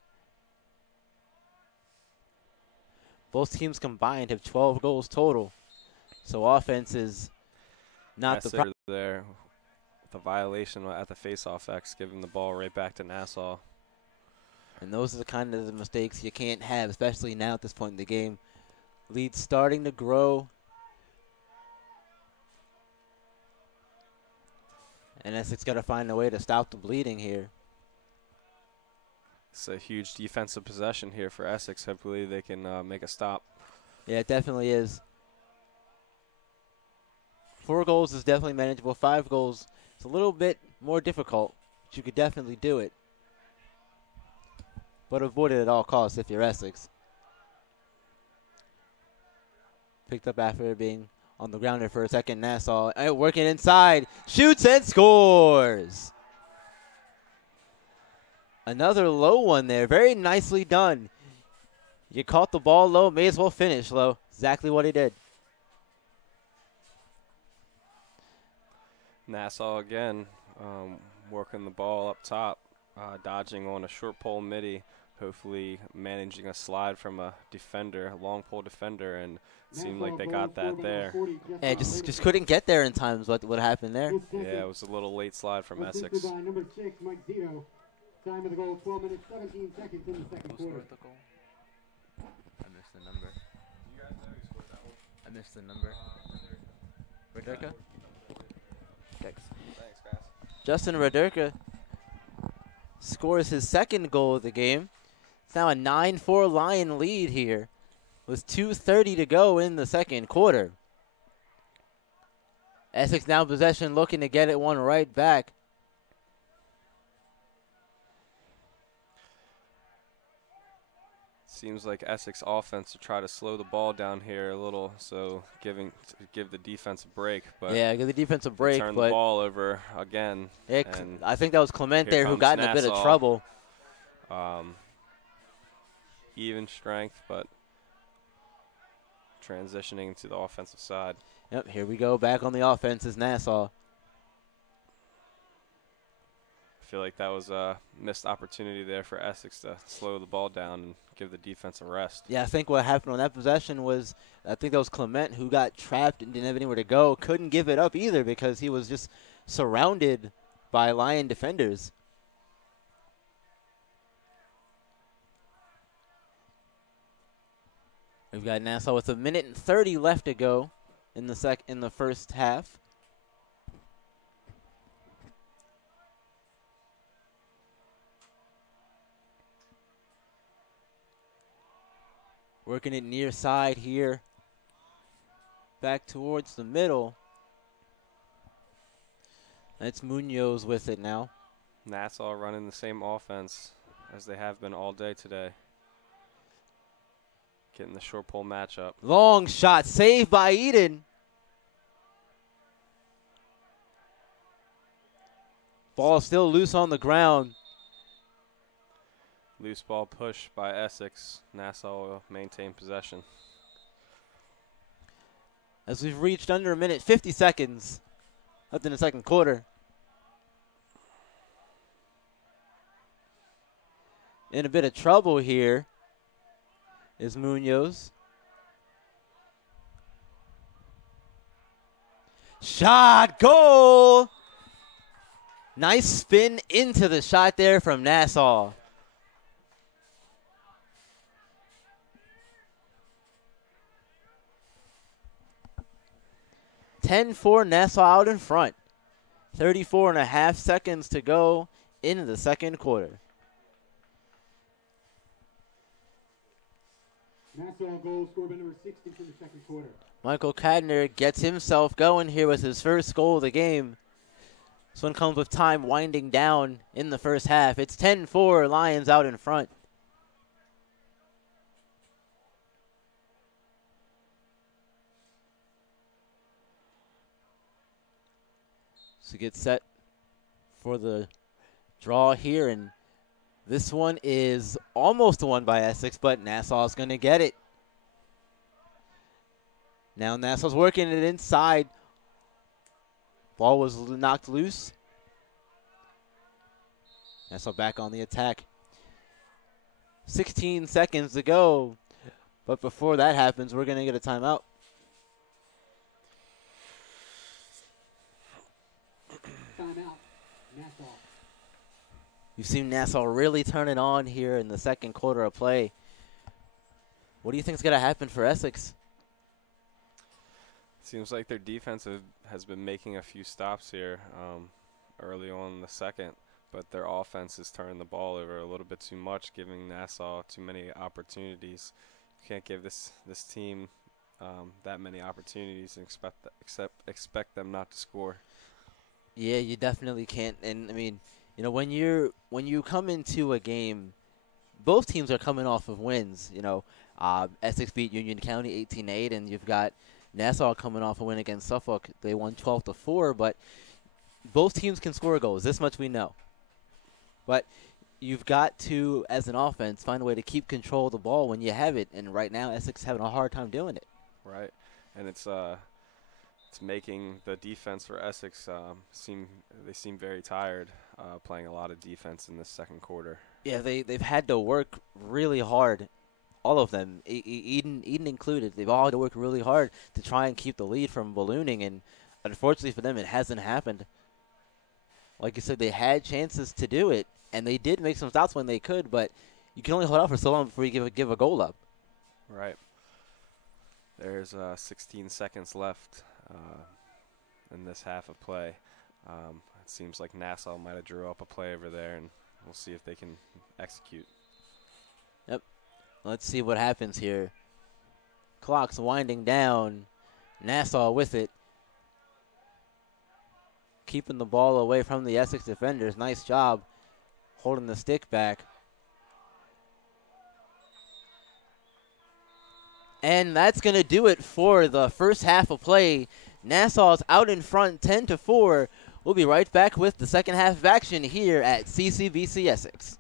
Both teams combined have 12 goals total. So offense is not the problem. There, the violation at the face-off X, giving the ball right back to Nassau. And those are the kind of the mistakes you can't have, especially now at this point in the game. Lead's starting to grow. And Essex got to find a way to stop the bleeding here. It's a huge defensive possession here for Essex. Hopefully they can make a stop. Yeah, it definitely is. 4 goals is definitely manageable. 5 goals is a little bit more difficult, but you could definitely do it. But avoid it at all costs if you're Essex. Picked up after being on the ground there for a second. Nassau working inside, shoots and scores. Another low one there, very nicely done. You caught the ball low, may as well finish low. Exactly what he did. Nassau again, working the ball up top, dodging on a short pole midi, hopefully managing a slide from a defender, a long pole defender, and it seemed like they got that there. Yeah, just couldn't get there in time is what happened there. Yeah, it was a little late slide from Essex. Number 6, Mike Zito. Time of the goal, 12 minutes, 17 seconds in the second quarter. I missed the number. I missed the number. Raderka? Thanks, guys. Justin Raderka scores his second goal of the game. It's now a 9-4 Lion lead here with 2:30 to go in the second quarter. Essex now in possession, looking to get it one right back. Seems like Essex offense to try to slow the ball down here a little, so give the defense a break. But yeah, give the defense a break. Turn the ball over again. I think that was Clement there who got in a bit of trouble. Even strength, but transitioning to the offensive side. Yep, here we go. Back on the offense is Nassau. I feel like that was a missed opportunity there for Essex to slow the ball down and give the defense a rest. Yeah, I think what happened on that possession was, I think that was Clement who got trapped and didn't have anywhere to go. Couldn't give it up either because he was just surrounded by Lion defenders. We've got Nassau with 1:30 left to go in the first half. Working it near side here. Back towards the middle. That's Munoz with it now. Nassau running the same offense as they have been all day today. Getting the short pole matchup. Long shot, saved by Eden. Ball still loose on the ground. Loose ball push by Essex. Nassau will maintain possession. As we've reached under 1:50 seconds left in the second quarter. In a bit of trouble here is Munoz. Shot, goal! Nice spin into the shot there from Nassau. (10-4) Nassau out in front. 34.5 seconds to go in the second quarter. Nassau goal scored by number 60 for the second quarter. Michael Cadner gets himself going here with his first goal of the game. This one comes with time winding down in the first half. It's 10-4, Lions out in front. So get set for the draw here, and this one is almost won by Essex, but Nassau's going to get it. Now Nassau's working it inside. Ball was knocked loose. Nassau back on the attack. 16 seconds to go. But before that happens, we're going to get a timeout. Timeout, Nassau. You've seen Nassau really turn it on here in the second quarter of play. What do you think is going to happen for Essex? Seems like their defense has been making a few stops here early on in the second, but their offense is turning the ball over a little bit too much, giving Nassau too many opportunities. You can't give this team that many opportunities and expect them not to score. Yeah, you definitely can't. And I mean, you know, when you come into a game, both teams are coming off of wins. You know, Essex beat Union County 18-8, and you've got Nassau coming off a win against Suffolk. They won 12-4, but both teams can score goals. This much we know. But you've got to, as an offense, find a way to keep control of the ball when you have it. And right now, Essex is having a hard time doing it. Right, and it's making the defense for Essex seem very tired, playing a lot of defense in this second quarter. Yeah, they've had to work really hard. All of them, Eden included, they've all had to work really hard to try and keep the lead from ballooning, and unfortunately for them, it hasn't happened. Like you said, they had chances to do it, and they did make some stops when they could, but you can only hold out for so long before you give a goal up. Right. There's 16 seconds left in this half of play. It seems like Nassau might have drew up a play over there, and we'll see if they can execute. Yep. Let's see what happens here. Clock's winding down. Nassau with it. Keeping the ball away from the Essex defenders. Nice job holding the stick back. And that's going to do it for the first half of play. Nassau's out in front 10-4. We'll be right back with the second half of action here at CCBC Essex.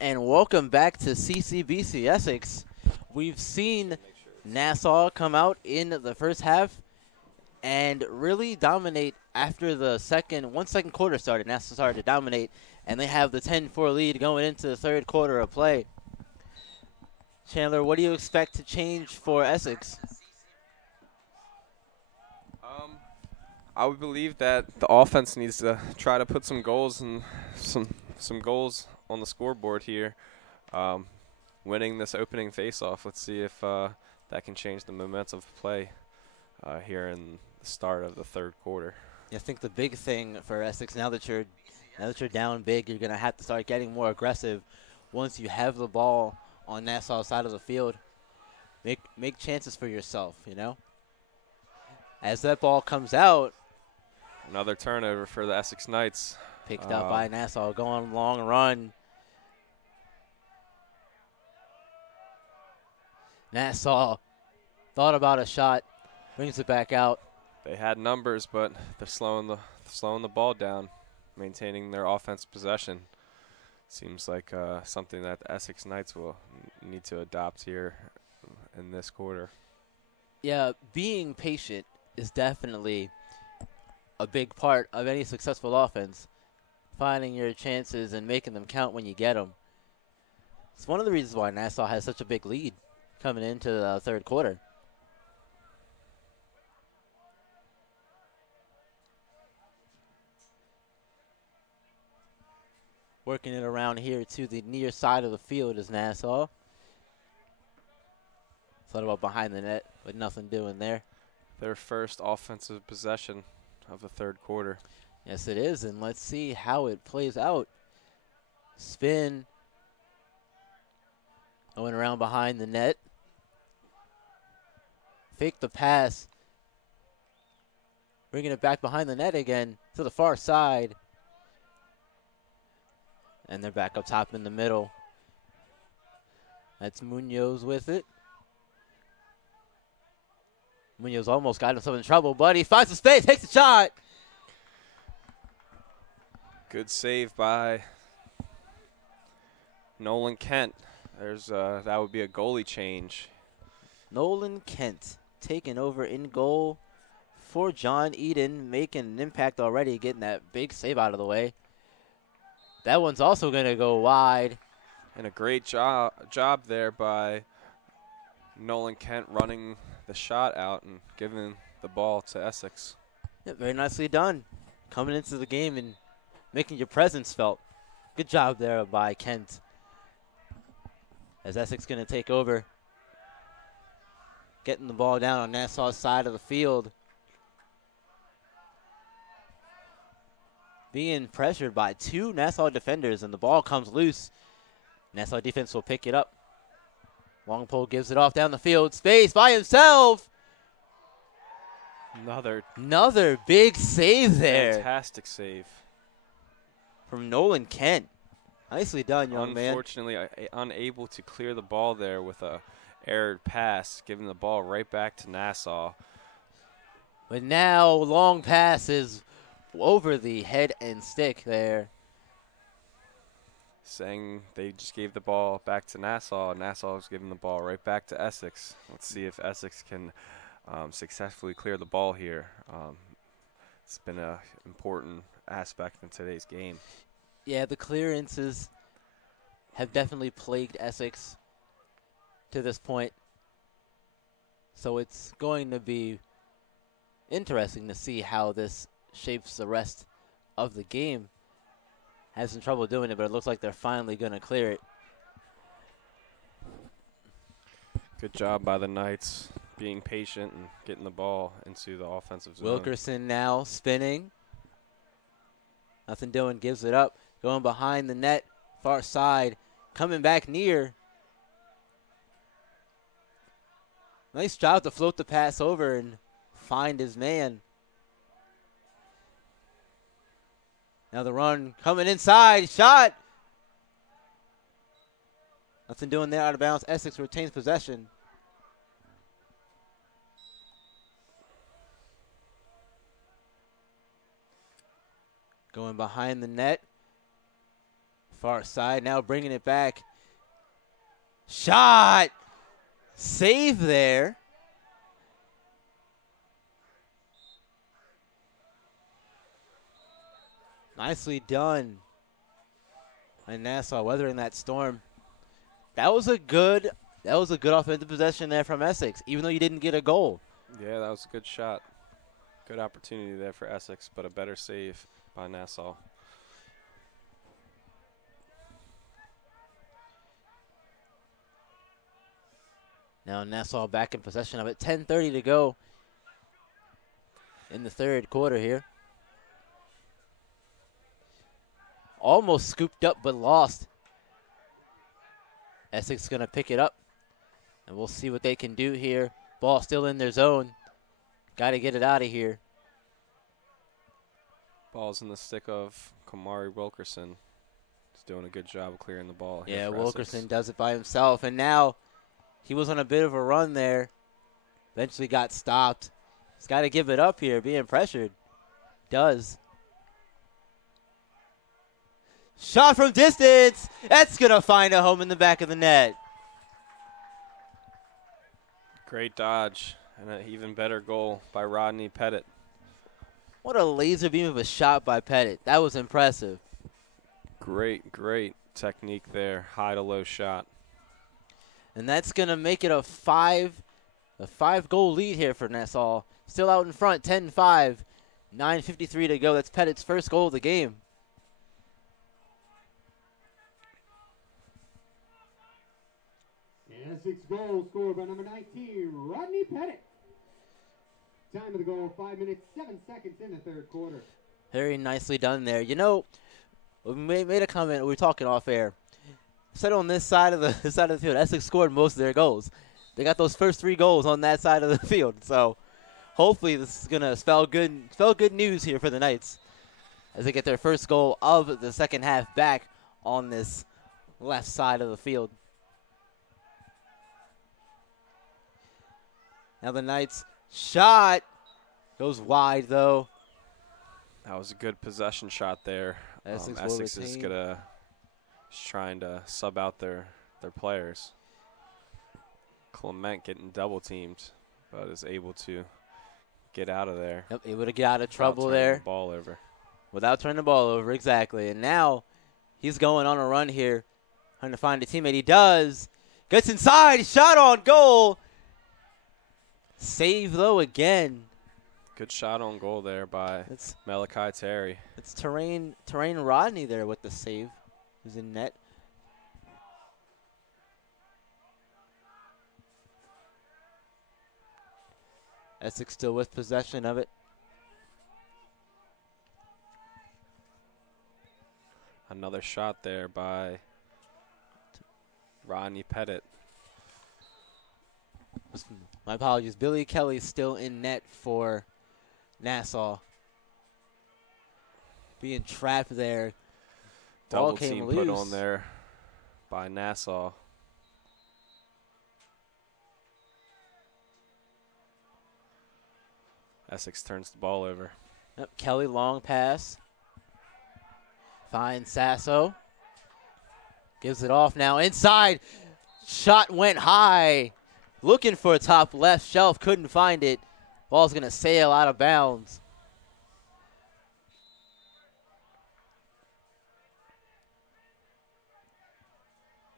And welcome back to CCBC Essex. We've seen Nassau come out in the first half and really dominate after the second quarter started. Nassau started to dominate, and they have the 10-4 lead going into the third quarter of play. Chandler, what do you expect to change for Essex? I would believe that the offense needs to try to put some goals and some goals on the scoreboard here. Winning this opening faceoff, let's see if that can change the momentum of play here in the start of the third quarter. I think the big thing for Essex now that you're down big, you're gonna have to start getting more aggressive once you have the ball on Nassau's side of the field. Make chances for yourself, you know. As that ball comes out, another turnover for the Essex Knights. Picked up by Nassau, going long run. Nassau thought about a shot, brings it back out. They had numbers, but they're slowing the ball down, maintaining their offense possession. Seems like something that the Essex Knights will need to adopt here in this quarter. Yeah, being patient is definitely a big part of any successful offense. Finding your chances and making them count when you get them. It's one of the reasons why Nassau has such a big lead coming into the third quarter. Working it around here to the near side of the field is Nassau. Thought about behind the net, but nothing doing there. Their first offensive possession of the third quarter. Yes, it is, and let's see how it plays out. Spin. Going around behind the net. Fake the pass. Bringing it back behind the net again to the far side. And they're back up top in the middle. That's Munoz with it. Munoz almost got himself in trouble, but he finds the space, takes the shot. Good save by Nolan Kent. That would be a goalie change. Nolan Kent taking over in goal for John Eden, making an impact already, getting that big save out of the way. That one's also going to go wide. And a great job there by Nolan Kent running the shot out and giving the ball to Essex. Yeah, very nicely done. Coming into the game and making your presence felt. Good job there by Kent. As Essex going to take over. Getting the ball down on Nassau's side of the field. Being pressured by two Nassau defenders, and the ball comes loose. Nassau defense will pick it up. Long pole gives it off down the field. Space by himself. Another big save there. Fantastic save. From Nolan Kent. Nicely done, young man. Unfortunately, unable to clear the ball there with a errored pass, giving the ball right back to Nassau. But now long pass is over the head and stick there. Saying they just gave the ball back to Nassau. Nassau is giving the ball right back to Essex. Let's see if Essex can successfully clear the ball here. It's been an important aspect in today's game. Yeah, the clearances have definitely plagued Essex to this point. So it's going to be interesting to see how this shapes the rest of the game. Has some trouble doing it, but it looks like they're finally going to clear it. Good job by the Knights, being patient and getting the ball into the offensive zone. Wilkerson now spinning. Nothing doing, gives it up. Going behind the net, far side, coming back near. Nice job to float the pass over and find his man. Now the run coming inside, shot. Nothing doing there, out of bounds. Essex retains possession. Going behind the net. Far side now bringing it back. Shot! Save there. Nicely done. And Nassau weathering that storm. That was a good offensive possession there from Essex, even though you didn't get a goal. Yeah, that was a good shot. Good opportunity there for Essex, but a better save by Nassau. Now Nassau back in possession of it. 10:30 to go in the third quarter here. Almost scooped up but lost. Essex going to pick it up, and we'll see what they can do here. Ball still in their zone. Got to get it out of here. Ball's in the stick of Kamari Wilkerson. He's doing a good job of clearing the ball here Yeah, for Wilkerson Essex. does it by himself, and now he was on a bit of a run there. Eventually got stopped. He's got to give it up here, being pressured. Does. Shot from distance. That's going to find a home in the back of the net. Great dodge and an even better goal by Rodney Pettit. What a laser beam of a shot by Pettit. That was impressive. Great technique there. High to low shot. And that's going to make it a five-goal lead here for Nassau. Still out in front, 10-5. 9:53 to go. That's Pettit's first goal of the game. Essex goal scored by number 19, Rodney Pettit. Time of the goal, 5 minutes, 7 seconds in the third quarter. Very nicely done there. You know, we made a comment. We were talking off air. Said on this side of the field, Essex scored most of their goals. They got those first 3 goals on that side of the field. So hopefully this is gonna spell good news here for the Knights as they get their first goal of the second half back on this left side of the field. Now the Knights shot goes wide though. That was a good possession shot there. Essex is trying to sub out their players. Clement getting double teamed, but is able to get out of there. Yep, able to get out of trouble without turning there. the ball over. Without turning the ball over, exactly. And now he's going on a run here, trying to find a teammate. He does. Gets inside, shot on goal. Save though again. Good shot on goal there by Malachi Terry. It's Terrain Rodney there with the save. Who's in net. Essex still with possession of it. Another shot there by Rodney Pettit. My apologies. Billy Kelly's still in net for Nassau. Being trapped there. Double team put on there by Nassau. Essex turns the ball over. Yep, Kelly, long pass. Finds Sasso. Gives it off now. Inside. Shot went high. Looking for a top left shelf. Couldn't find it. Ball's going to sail out of bounds.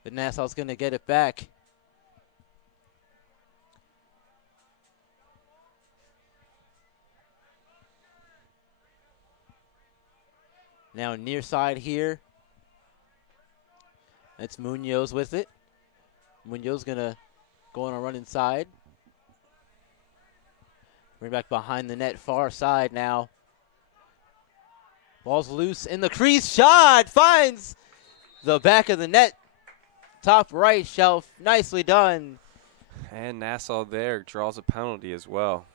But Nassau's going to get it back. Now near side here. That's Munoz with it. Munoz going to go on a run inside. Bring back behind the net, far side now. Ball's loose in the crease. Shot finds the back of the net. Top right shelf. Nicely done. And Nassau there draws a penalty as well.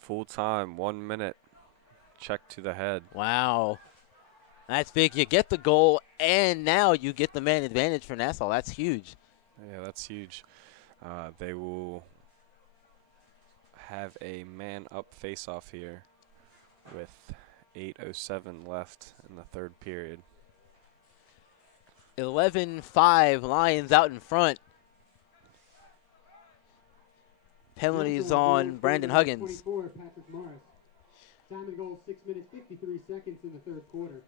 Full time, 1 minute. Check to the head. Wow. That's big. You get the goal, and now you get the man advantage for Nassau. That's huge. Yeah, that's huge. They will have a man-up face-off here with 8:07 left in the third period. 11-5, Lions out in front. Penalties on Brandon Huggins. 24, Patrick Morris. Time of goal 6 minutes 53 seconds in the third quarter.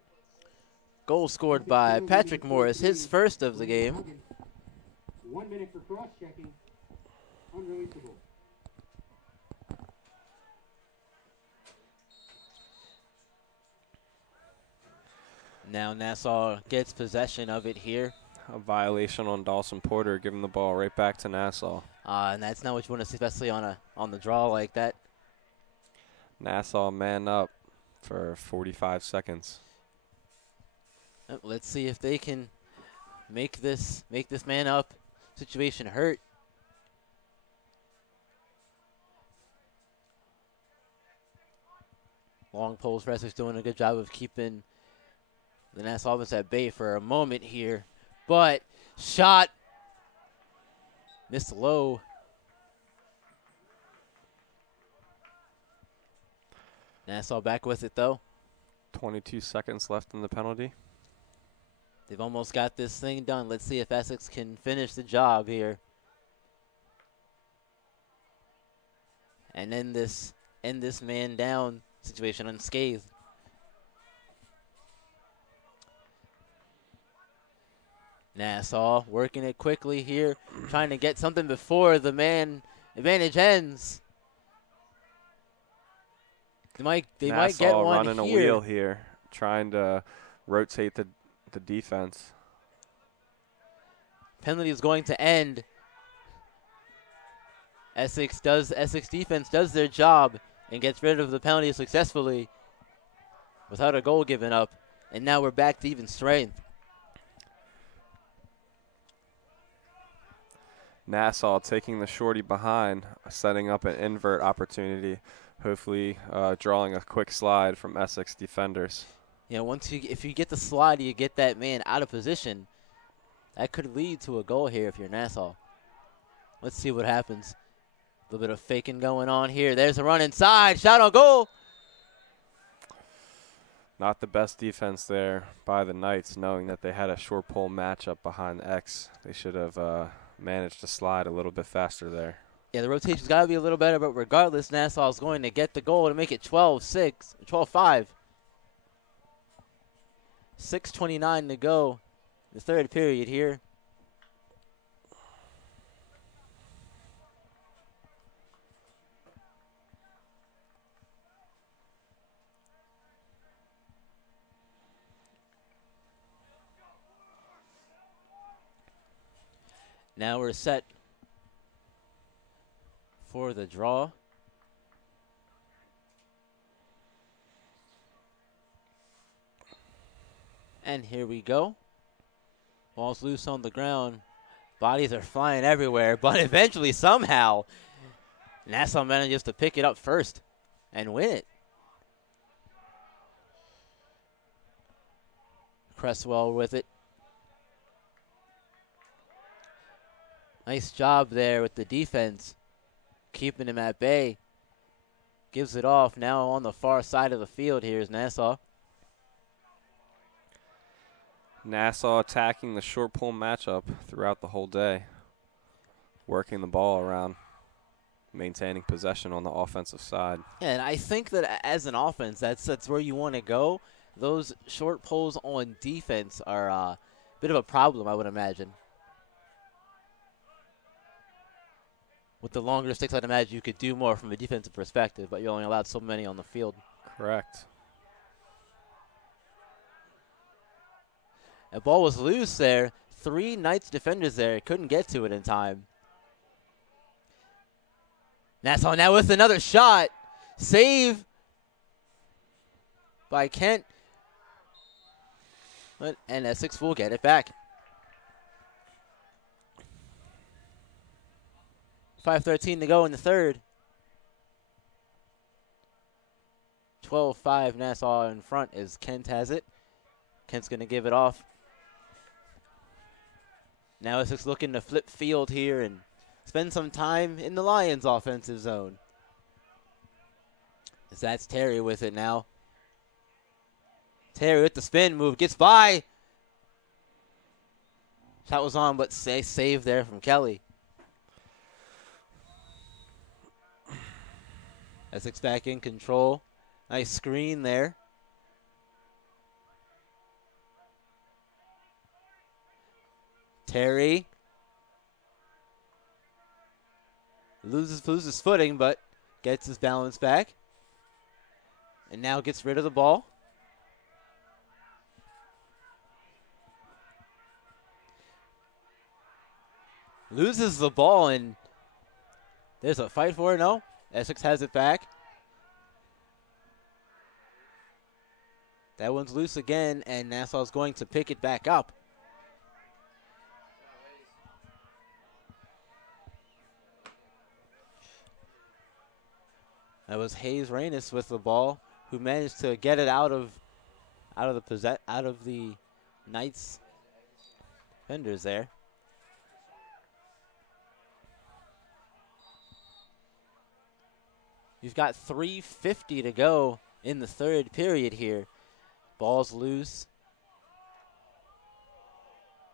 Goal scored by Patrick Morris, his first of the game. 1 minute for cross-checking. Unreleasable. Now Nassau gets possession of it here. A violation on Dawson Porter, giving the ball right back to Nassau. And that's not what you want to see, especially on the draw like that. Nassau man up for 45 seconds. Let's see if they can make this man up situation hurt. Long poles for Essex doing a good job of keeping the Nassau offense at bay for a moment here. But shot missed low. Nassau back with it though. 22 seconds left in the penalty. They've almost got this thing done. Let's see if Essex can finish the job here. And end this man down situation unscathed. Nassau working it quickly here, trying to get something before the man advantage ends. They might get Nassau one running here. a wheel here, trying to rotate the defense. Penalty is going to end. Essex defense does their job and gets rid of the penalty successfully without a goal given up. And now we're back to even strength. Nassau taking the shorty behind, setting up an invert opportunity, hopefully drawing a quick slide from Essex defenders. You know, if you get the slide, you get that man out of position. That could lead to a goal here if you're Nassau. Let's see what happens. A little bit of faking going on here. There's a run inside. Shot on goal. Not the best defense there by the Knights, knowing that they had a short pole matchup behind X. They should have managed to slide a little bit faster there. Yeah, the rotation's got to be a little better, but regardless, Nassau's going to get the goal to make it 12-6, 12-5. 6:29 to go. The third period here. Now we're set for the draw. And here we go. Ball's loose on the ground. Bodies are flying everywhere, but eventually, somehow, Nassau manages to pick it up first and win it. Cresswell with it. Nice job there with the defense, keeping him at bay. Gives it off. Now on the far side of the field here is Nassau. Nassau attacking the short pole matchup throughout the whole day, working the ball around, maintaining possession on the offensive side. Yeah, and I think that as an offense, that's where you want to go. Those short poles on defense are a bit of a problem, I would imagine. With the longer sticks, I'd imagine you could do more from a defensive perspective, but you're only allowed so many on the field. Correct. The ball was loose there. 3 Knights defenders there. Couldn't get to it in time. Nassau now with another shot. Save by Kent. And Essex will get it back. 5:13 to go in the third. 12-5 Nassau in front as Kent has it. Kent's going to give it off. Now Essex looking to flip field here and spend some time in the Lions' offensive zone. As that's Terry with it now. Terry with the spin move, gets by. Shot was on, but save there from Kelly. Essex back in control. Nice screen there. Terry loses footing, but gets his balance back. And now gets rid of the ball. Loses the ball, and there's a fight for it. No, Essex has it back. That one's loose again, and Nassau's going to pick it back up. That was Hayes Reynes with the ball, who managed to get it out of the Knights defenders there. You've got 3:50 to go in the third period here. Ball's loose.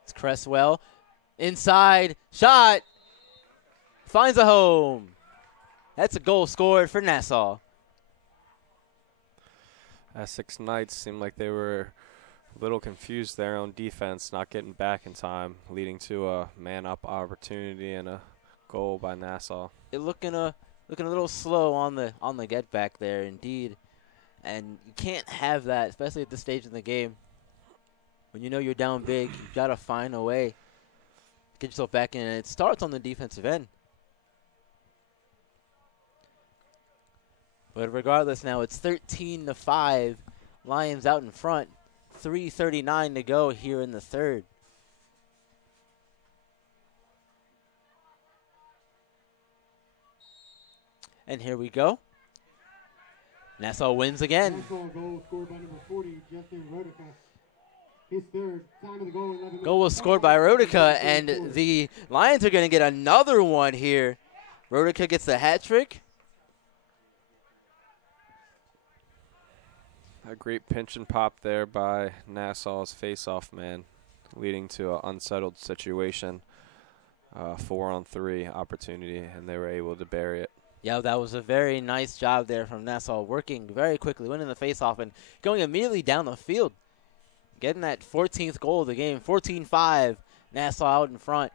It's Cresswell. Inside. Shot. Finds a home. That's a goal scored for Nassau. Essex Knights seemed like they were a little confused there on defense, not getting back in time, leading to a man-up opportunity and a goal by Nassau. It looking a little slow on the get back there, indeed. And you can't have that, especially at this stage in the game. When you know you're down big, you got to find a way to get yourself back in. And it starts on the defensive end. But regardless, now it's 13-5. Lions out in front. 3:39 to go here in the third. And here we go. Nassau wins again. Nassau goal scored by number 40, Justin Rodica. His third. Time of the goal, 11 Goal was scored by Rodica, and the Lions are going to get another one here. Rodica gets the hat trick. A great pinch and pop there by Nassau's face-off man, leading to an unsettled situation, 4-on-3 opportunity, and they were able to bury it. Yeah, that was a very nice job there from Nassau, working very quickly, winning the face-off, and going immediately down the field, getting that 14th goal of the game. 14-5, Nassau out in front.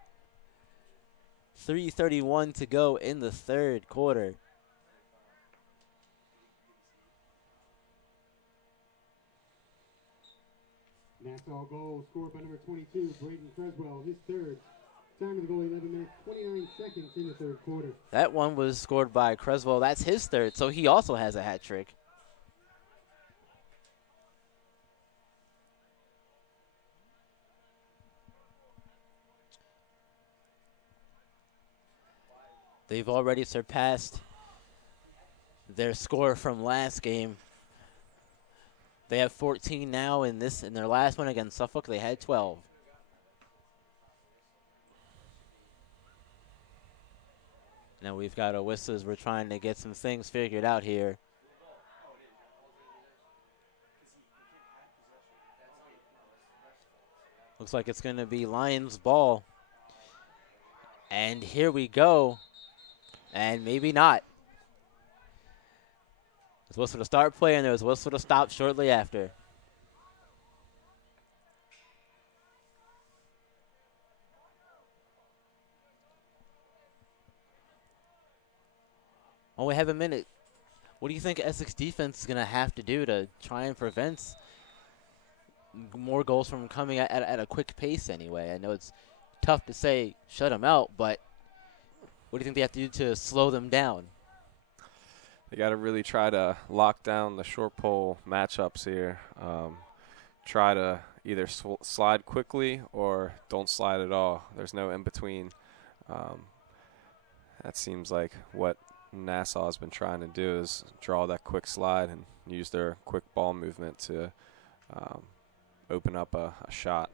3:31 to go in the third quarter. Nassau goal scored by number 22, Braden Creswell. His third. Time of the goal, 11 minutes, 29 seconds in the third quarter. That one was scored by Creswell. That's his third, so he also has a hat trick. They've already surpassed their score from last game. They have 14 now in their last one against Suffolk. They had 12. Now we've got a whistle as we're trying to get some things figured out here. Looks like it's going to be Lions ball. And here we go. And maybe not. There's whistle to start play, and there's whistle to stop shortly after. Only have a minute. What do you think Essex defense is going to have to do to try and prevent more goals from coming at a quick pace anyway? I know it's tough to say shut them out, but what do you think they have to do to slow them down? They got to really try to lock down the short pole matchups here. Try to either slide quickly or don't slide at all. There's no in between. That seems like what Nassau has been trying to do is draw that quick slide and use their quick ball movement to open up a shot.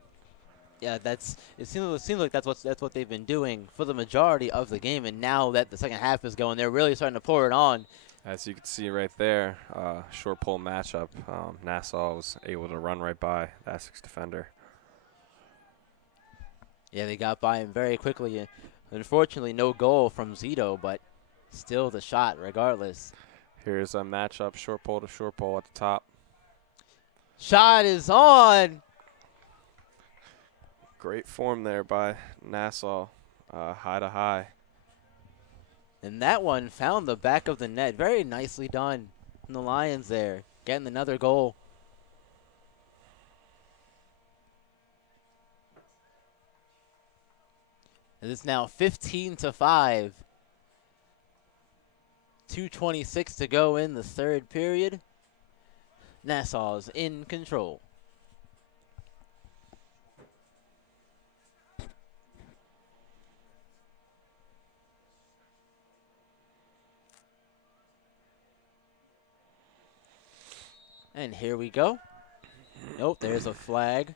Yeah, it seems like that's what they've been doing for the majority of the game, and now that the second half is going, they're really starting to pour it on. As you can see right there, short pole matchup. Nassau was able to run right by the Essex defender. Yeah, they got by him very quickly. Unfortunately, no goal from Zito, but still the shot regardless. Here's a matchup, short pole to short pole at the top. Shot is on. Great form there by Nassau, high to high. And that one found the back of the net. Very nicely done from the Lions there, getting another goal. And it's now 15-5. 2:26 to go in the third period. Nassau's in control. And here we go. Nope, there's a flag.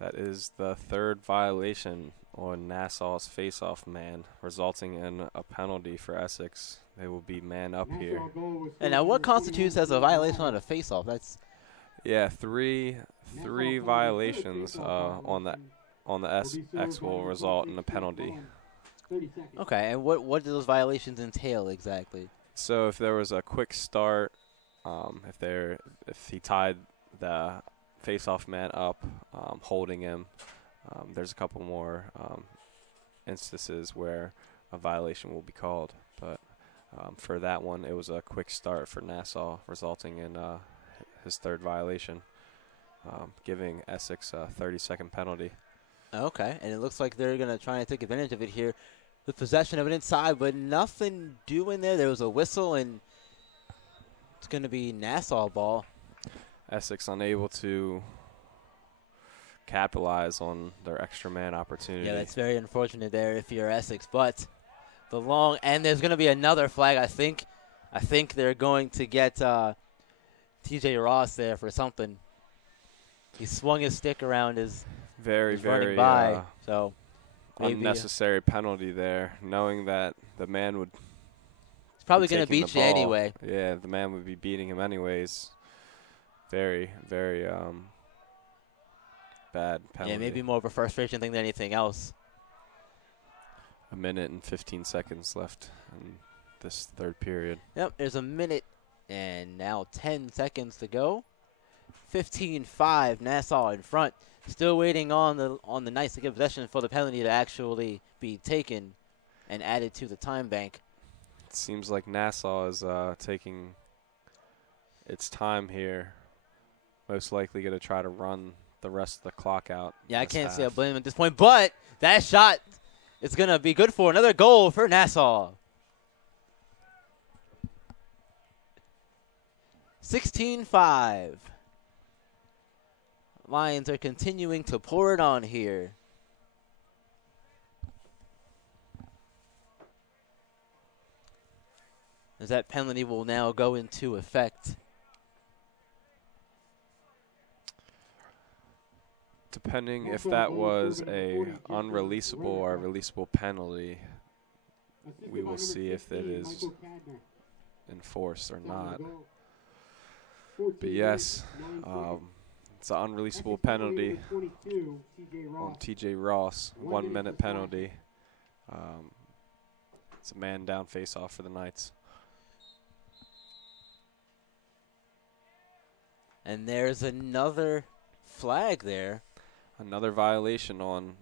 That is the third violation on Nassau's face-off man, resulting in a penalty for Essex. They will be man up here. And now what constitutes as a violation on a face-off? That's Yeah, three violations on the X will result in a penalty. okay. And what do those violations entail exactly? So if there was a quick start, if he tied the face-off man up, holding him, there's a couple more instances where a violation will be called. But for that one, it was a quick start for Nassau, resulting in his third violation, giving Essex a 30-second penalty. Okay, and it looks like they're going to try and take advantage of it here. The possession of it inside, but nothing doing there. There was a whistle, and it's going to be Nassau ball. Essex unable to capitalize on their extra man opportunity. Yeah, that's very unfortunate there if you're Essex. But the long, and there's going to be another flag, I think. I think they're going to get T.J. Ross there for something. He swung his stick around his running by. So maybe unnecessary penalty there, knowing that the man would he's probably going to beat you anyway. Yeah, the man would be beating him anyways. Very, very bad penalty. Yeah, maybe more of a frustration thing than anything else. A minute and 15 seconds left in this third period. Yep, there's a minute and now 10 seconds to go. 15-5, Nassau in front. Still waiting on the Knights to get possession for the penalty to actually be taken and added to the time bank. It seems like Nassau is taking its time here. Most likely going to try to run the rest of the clock out. Yeah, I can't say I blame him at this point, but that shot is going to be good for another goal for Nassau. 16-5. Lions are continuing to pour it on here. As that penalty will now go into effect. Depending if that was a unreleasable or releasable penalty, we will see if it is enforced or not. But yes, it's an unreleasable penalty on T.J. Ross, 1 minute penalty. It's a man down face-off for the Knights. And there's another flag there. Another violation on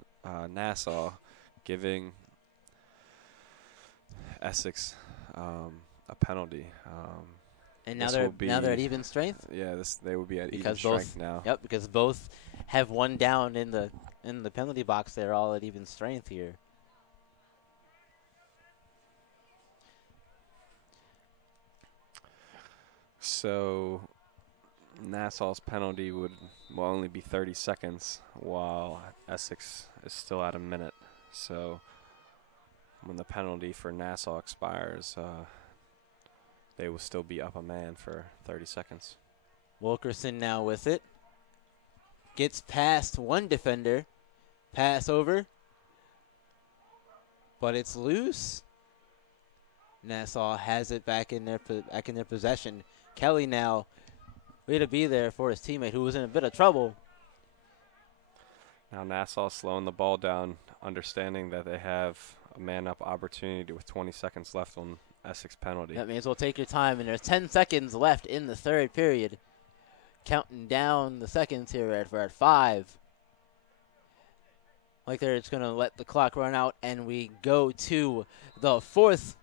Nassau, giving Essex a penalty. And now they're at even strength. Yeah, they will be at even strength now. Yep, because both have one down in the penalty box. They're all at even strength here. So Nassau's penalty will only be 30 seconds, while Essex is still at a minute. So when the penalty for Nassau expires, they will still be up a man for 30 seconds. Wilkerson now with it. Gets past one defender. Pass over. But it's loose. Nassau has it back in their possession. Kelly now way to be there for his teammate who was in a bit of trouble. Now Nassau slowing the ball down, understanding that they have a man-up opportunity with 20 seconds left on Essex penalty. That means we'll take your time, and there's 10 seconds left in the third period. Counting down the seconds here we're at 5. Like they're just going to let the clock run out, and we go to the fourth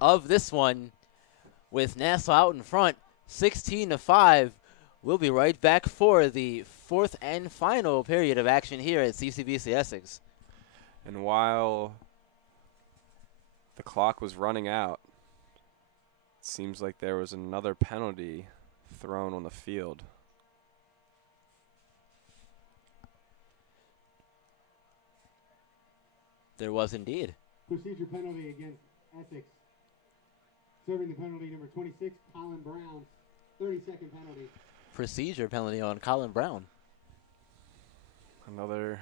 of this one with Nassau out in front, 16-5. We'll be right back for the fourth and final period of action here at CCBC Essex. And while the clock was running out, it seems like there was another penalty thrown on the field. There was indeed. Procedure penalty against Essex. Serving the penalty, number 26, Colin Brown. 30-second penalty. Procedure penalty on Colin Brown. Another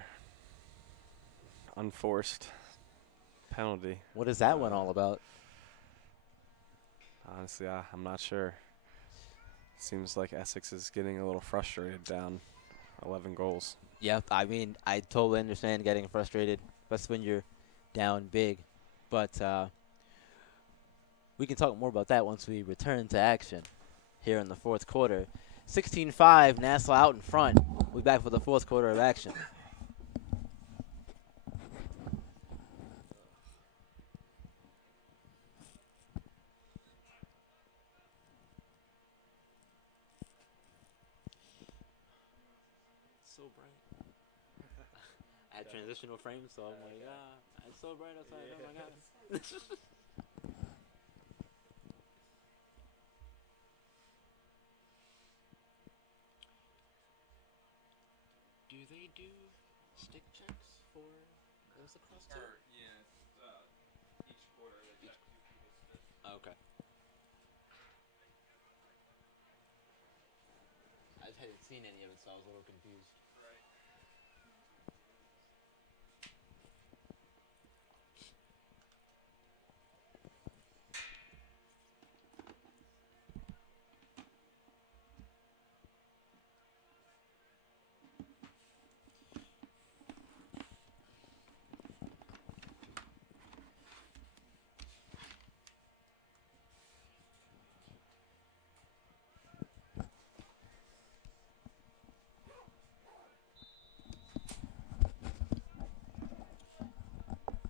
unforced penalty. What is that one all about? Honestly, I'm not sure. Seems like Essex is getting a little frustrated down 11 goals. Yeah, I mean, I totally understand getting frustrated, especially when you're down big. But we can talk more about that once we return to action here in the fourth quarter. 16-5, Nassau out in front. We'll be back for the fourth quarter of action. So bright. I had transitional frames, so I'm like, it's so bright outside. Oh my god. Do they do stick checks for those across too? Each quarter they check 2 people's sticks. Okay. I just hadn't seen any of it, so I was a little confused.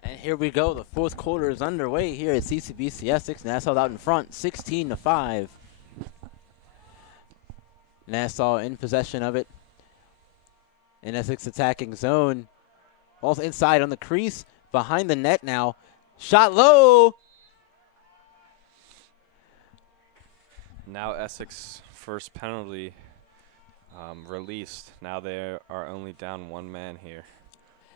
And here we go. The fourth quarter is underway here at CCBC Essex. Nassau out in front, 16-5. Nassau in possession of it. In Essex attacking zone. Ball's inside on the crease, behind the net now. Shot low. Now Essex first penalty released. Now they are only down 1 man here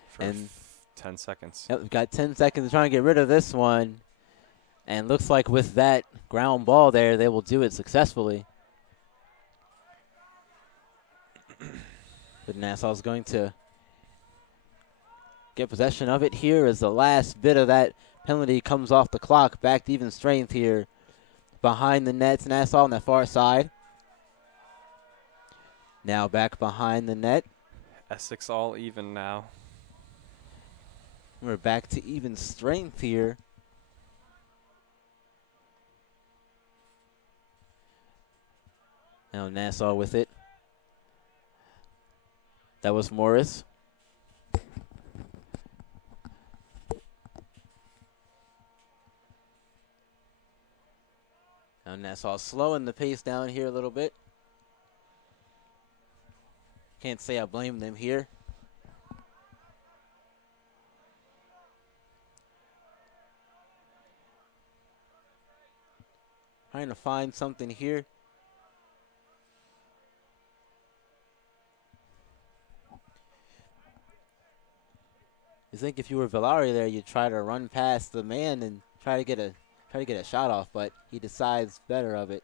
for And 10 seconds. Yep, we've got 10 seconds to try and get rid of this one. And looks like with that ground ball there, they will do it successfully. But Nassau's going to get possession of it here as the last bit of that penalty comes off the clock. Back to even strength here behind the nets. Nassau on the far side. Now back behind the net. Essex all even now. We're back to even strength here. Now Nassau with it. That was Morris. Now Nassau slowing the pace down here a little bit. Can't say I blame them here. Trying to find something here. You think if you were Villari there, you'd try to run past the man and try to get a shot off, but he decides better of it.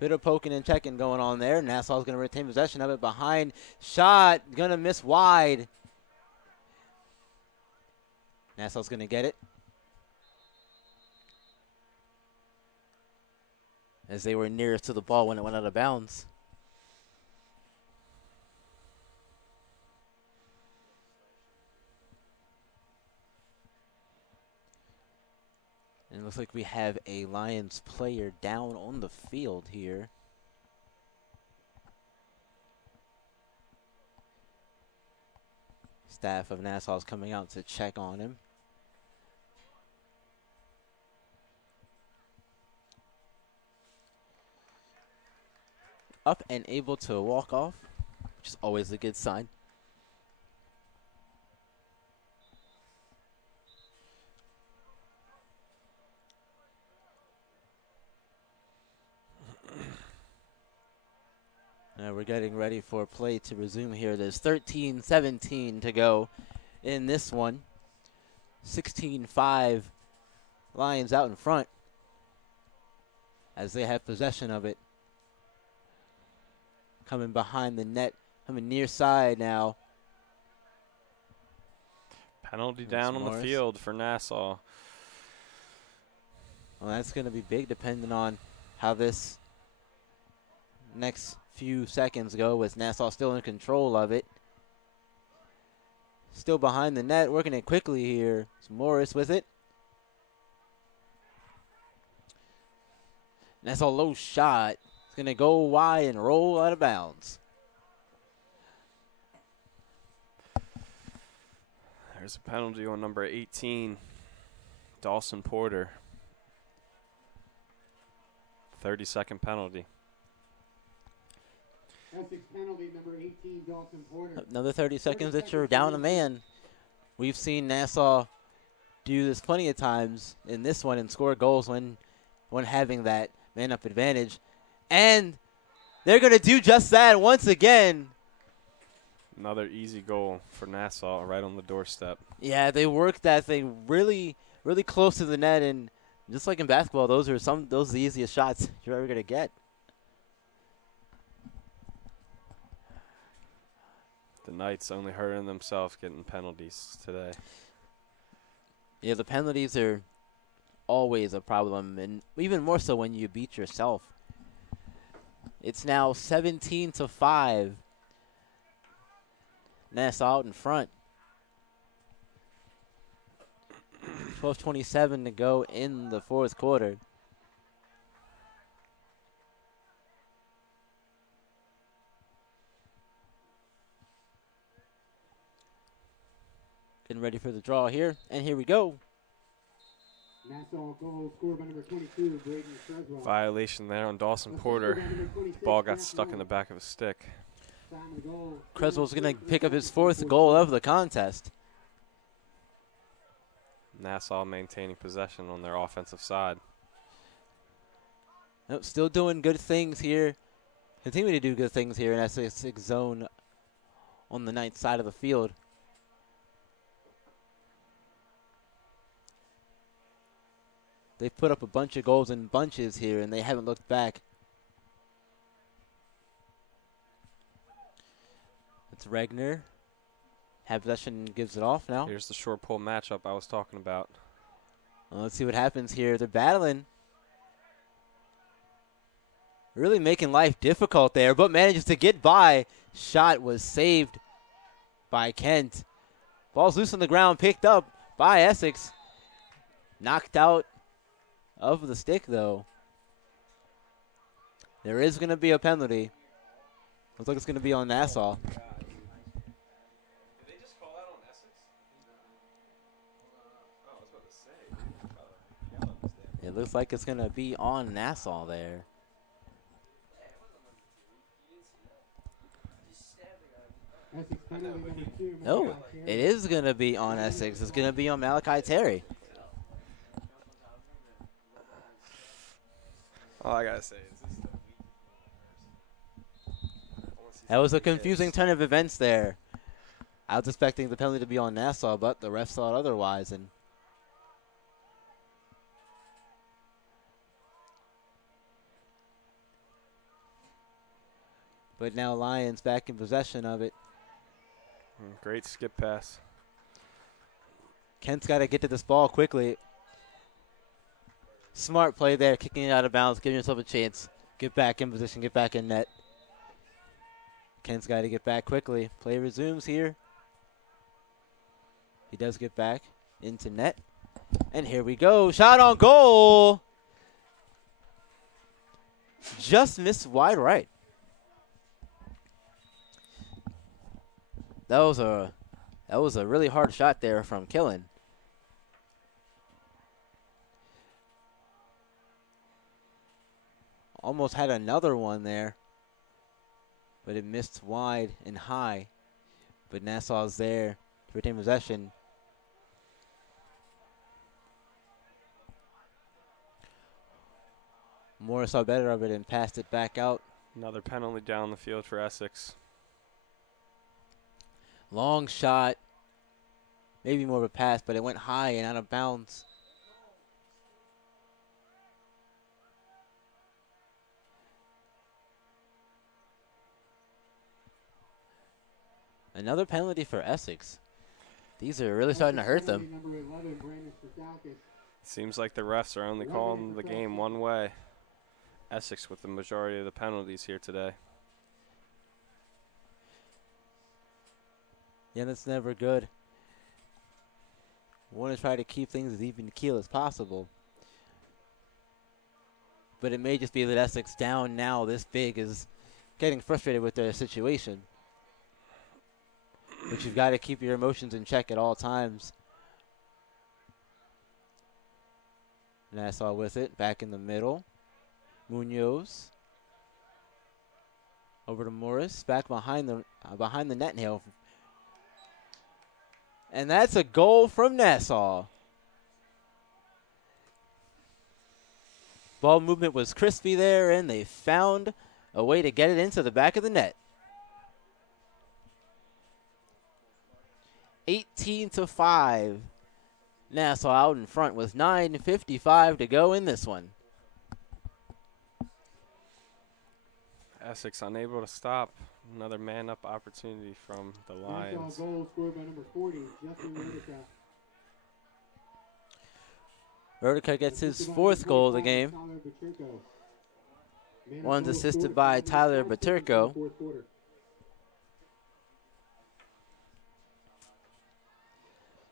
Bit of poking and checking going on there. Nassau's going to retain possession of it behind. Shot going to miss wide. Nassau's going to get it. As they were nearest to the ball when it went out of bounds. And it looks like we have a Lions player down on the field here. Staff of Nassau is coming out to check on him. Up and able to walk off, which is always a good sign. Now we're getting ready for play to resume here. There's 13-17 to go in this one. 16-5 Lions out in front as they have possession of it. Coming behind the net, coming near side now. Penalty down on the field for Nassau. Well, that's going to be big depending on how this next few seconds go, with Nassau still in control of it. Still behind the net, working it quickly here. It's Morris with it. Nassau low shot. It's going to go wide and roll out of bounds. There's a penalty on number 18, Dawson Porter. 30-second penalty. Essex penalty, number 18, Dawson Porter. Another 30 seconds that you're down a man. We've seen Nassau do this plenty of times in this one and score goals when having that man-up advantage. And they're going to do just that once again. Another easy goal for Nassau right on the doorstep. Yeah, they worked that thing really, really close to the net. And just like in basketball, those are the easiest shots you're ever going to get. The Knights only hurting themselves getting penalties today. Yeah, the penalties are always a problem, and even more so when you beat yourself. It's now 17-5. Nassau out in front. 12:27 to go in the fourth quarter. Getting ready for the draw here, and here we go. Nassau goal scored by number 22, Braden Creswell. Violation there on Dawson Porter. Ball got stuck in the back of his stick. Creswell's going to pick up his fourth goal of the contest. Nassau maintaining possession on their offensive side. Nope, still doing good things here. Continue to do good things here in Essex zone on the ninth side of the field. They've put up a bunch of goals in bunches here, and they haven't looked back. It's Regner. Have possession, gives it off now. Here's the short pull matchup I was talking about. Well, let's see what happens here. They're battling. Really making life difficult there, but manages to get by. Shot was saved by Kent. Ball's loose on the ground, picked up by Essex. Knocked out of the stick, though. There is going to be a penalty. Looks like it's going to be on Nassau. It looks like it's going to be on Nassau there. No, it is going to be on Essex. It's going to be on Malachi Terry. All I got to say is this. That was a confusing turn of events there. I was expecting the penalty to be on Nassau, but the refs thought otherwise. But now Lions back in possession of it. Great skip pass. Kent's got to get to this ball quickly. Smart play there, kicking it out of bounds, giving yourself a chance. Get back in position, get back in net. Kent's got to get back quickly. Play resumes here. He does get back into net. And here we go. Shot on goal. Just missed wide right. That was a really hard shot there from Killen. Almost had another one there, but it missed wide and high. But Nassau's there to retain possession. Morris saw better of it and passed it back out. Another penalty down the field for Essex. Long shot. Maybe more of a pass, but it went high and out of bounds. Another penalty for Essex. These are really starting to hurt them. Number 11, Brandon Strakakis. Seems like the refs are only calling the game one way. Essex with the majority of the penalties here today. Yeah, that's never good. Want to try to keep things as even keel as possible. But it may just be that Essex down now this big is getting frustrated with their situation. But you've got to keep your emotions in check at all times. Nassau with it, back in the middle. Munoz. Over to Morris, back behind the net nail. And that's a goal from Nassau. Ball movement was crispy there, and they found a way to get it into the back of the net. 18-5. Nassau out in front with 9:55 to go in this one. Essex unable to stop. Another man-up opportunity from the Lions. Nassau goal scored by number 40, Justin Rodica. Rodica gets his fourth goal of the game. One's assisted by Tyler Baturko.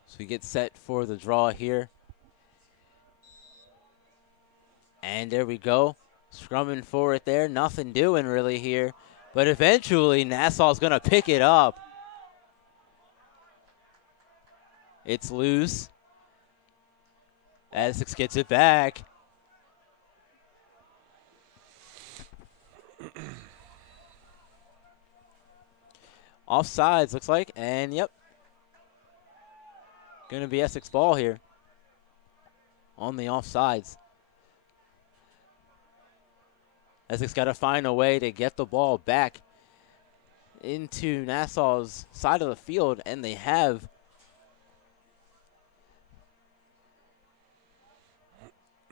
So we get set for the draw here. And there we go. Scrumming for it there. Nothing doing really here. But eventually Nassau's going to pick it up. It's loose. Essex gets it back. Offsides looks like. And yep. Going to be Essex ball here on the offsides. Essex got to find a way to get the ball back into Nassau's side of the field, and they have.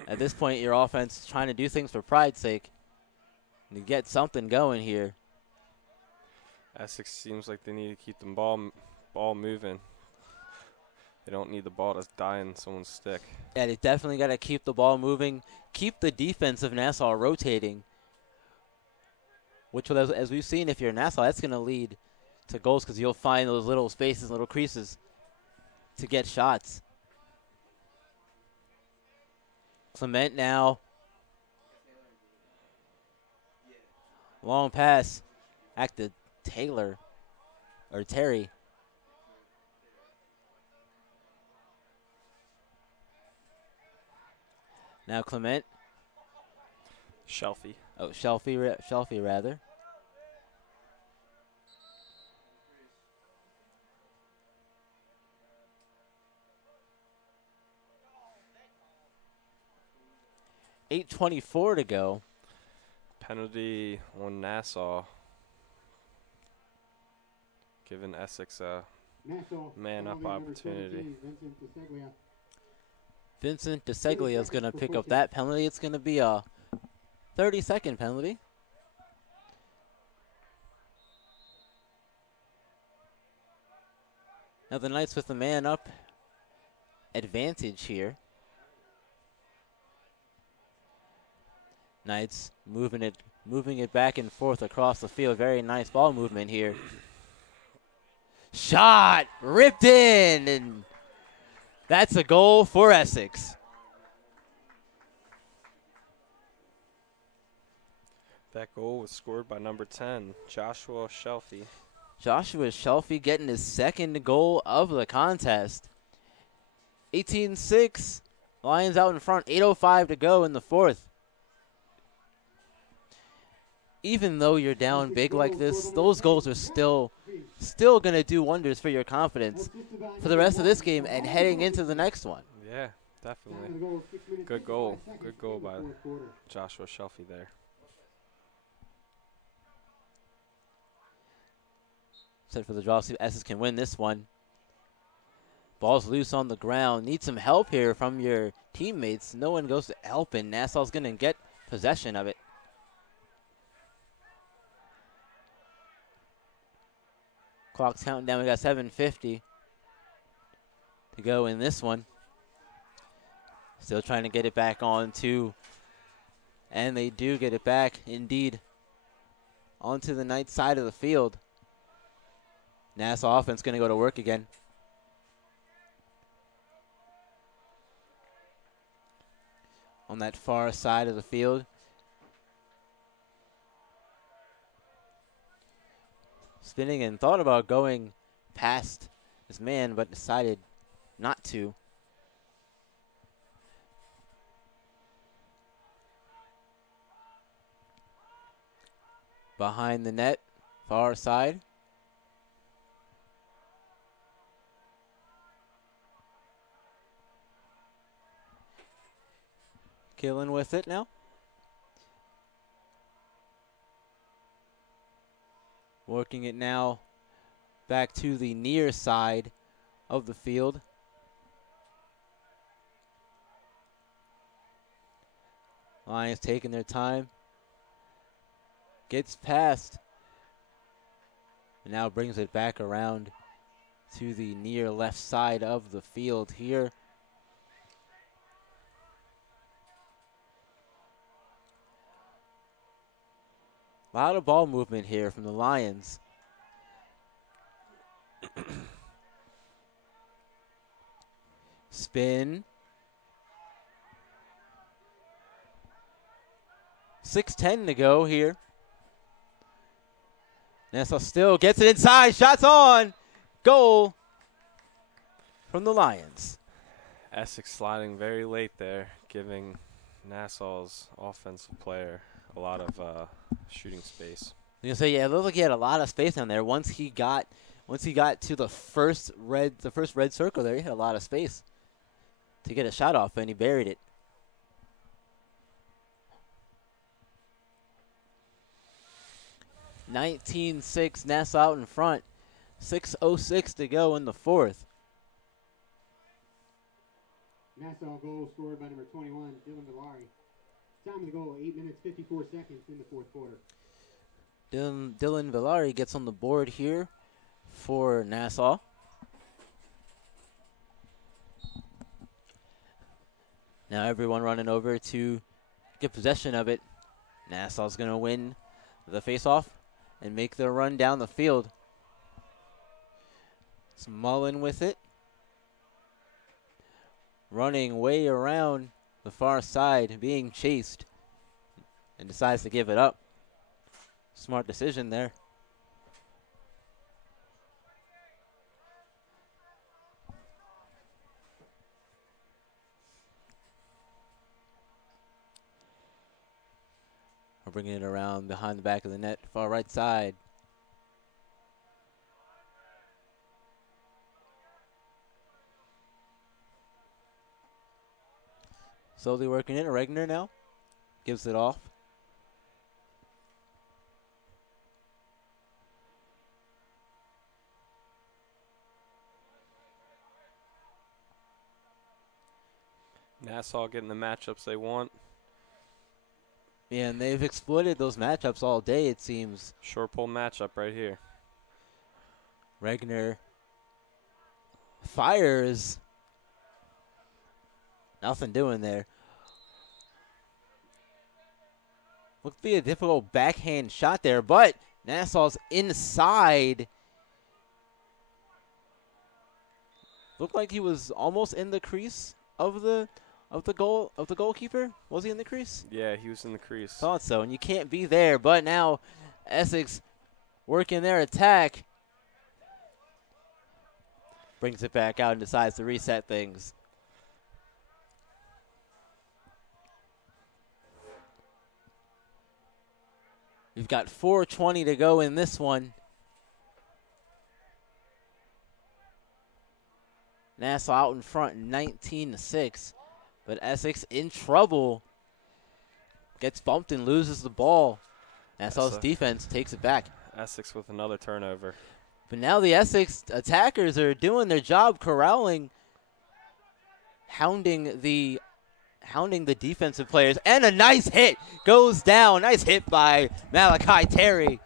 At this point, your offense is trying to do things for pride's sake and to get something going here. Essex seems like they need to keep the ball moving. They don't need the ball to die in someone's stick. Yeah, they definitely got to keep the ball moving, keep the defense of Nassau rotating, which, will, as we've seen, if you're Nassau, that's going to lead to goals because you'll find those little spaces, little creases to get shots. Clement now. Long pass. Back to Taylor, or Terry. Now Clement. Shelfie. Oh, Shelfie rather. .8:24 to go. Penalty on Nassau. Giving Essex a man-up opportunity. Vincent DeSeglia is going to pick up that penalty. It's going to be a 30-second penalty. Now the Knights with the man up advantage here. Knights moving it back and forth across the field. Very nice ball movement here. Shot ripped in, and that's a goal for Essex. That goal was scored by number 10, Joshua Shelfie. Joshua Shelfie getting his second goal of the contest. 18-6. Lions out in front. 8:05 to go in the fourth. Even though you're down big like this, those goals are still going to do wonders for your confidence for the rest of this game and heading into the next one. Yeah, definitely. Good goal. Good goal by Joshua Shelfie there. Set for the draw. See if Essex can win this one. Ball's loose on the ground. Need some help here from your teammates. No one goes to help, and Nassau's going to get possession of it. Clock's counting down. We got 7:50 to go in this one. Still trying to get it back on to, and they do get it back, indeed, onto the Knights side of the field. Nassau offense going to go to work again. On that far side of the field. Spinning and thought about going past his man, but decided not to. Behind the net, far side. Killing with it now. Working it now back to the near side of the field. Lions taking their time. Gets past. And now brings it back around to the near left side of the field here. A lot of ball movement here from the Lions. Spin. 6:10 to go here. Nassau still gets it inside. Shots on. Goal from the Lions. Essex sliding very late there, giving Nassau's offensive player a lot of shooting space. I was gonna say, yeah, it looked like he had a lot of space down there. Once he got to the first red circle there, he had a lot of space to get a shot off, and he buried it. (19-6) Nassau out in front. 6:06 to go in the fourth. Nassau goal scored by number 21, Dylan Villari. Time of the goal, 8 minutes, 54 seconds in the fourth quarter. Dylan Villari gets on the board here for Nassau. Now everyone running over to get possession of it. Nassau's going to win the faceoff and make their run down the field. It's Mullen with it. Running way around the far side, being chased, and decides to give it up. Smart decision there. We're bringing it around behind the back of the net, far right side. Slowly working it. Regner now gives it off. Nassau getting the matchups they want. Yeah, and they've exploited those matchups all day, it seems. Short pull matchup right here. Regner fires. Nothing doing there. Looked to be a difficult backhand shot there, but Nassau's inside. Looked like he was almost in the crease of the goalkeeper. Was he in the crease? Yeah, he was in the crease. Thought so, and you can't be there. But now Essex working their attack. Brings it back out and decides to reset things. We've got 4:20 to go in this one. Nassau out in front 19-6. But Essex in trouble. Gets bumped and loses the ball. Nassau's defense takes it back. Essex with another turnover. But now the Essex attackers are doing their job, corralling, hounding the defensive players. And a nice hit goes down. Nice hit by Malachi Terry.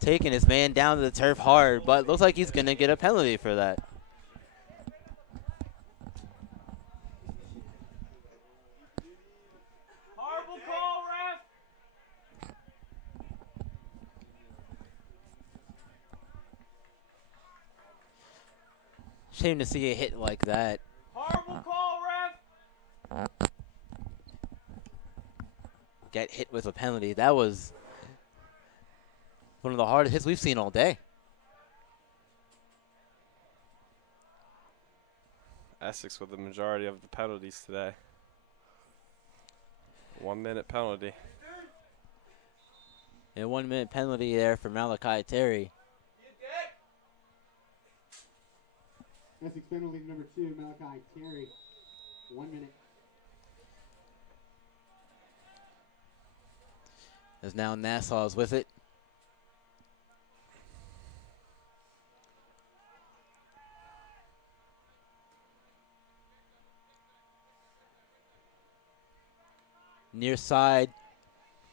Taking his man down to the turf hard, but looks like he's going to get a penalty for that. Horrible call, ref. Shame to see a hit like that. Horrible call, ref. Get hit with a penalty. That was one of the hardest hits we've seen all day. Essex with the majority of the penalties today. 1 minute penalty. A 1 minute penalty there for Malachi Terry. Essex penalty number 2, Malachi Terry. 1 minute. As now Nassau's with it. Near side,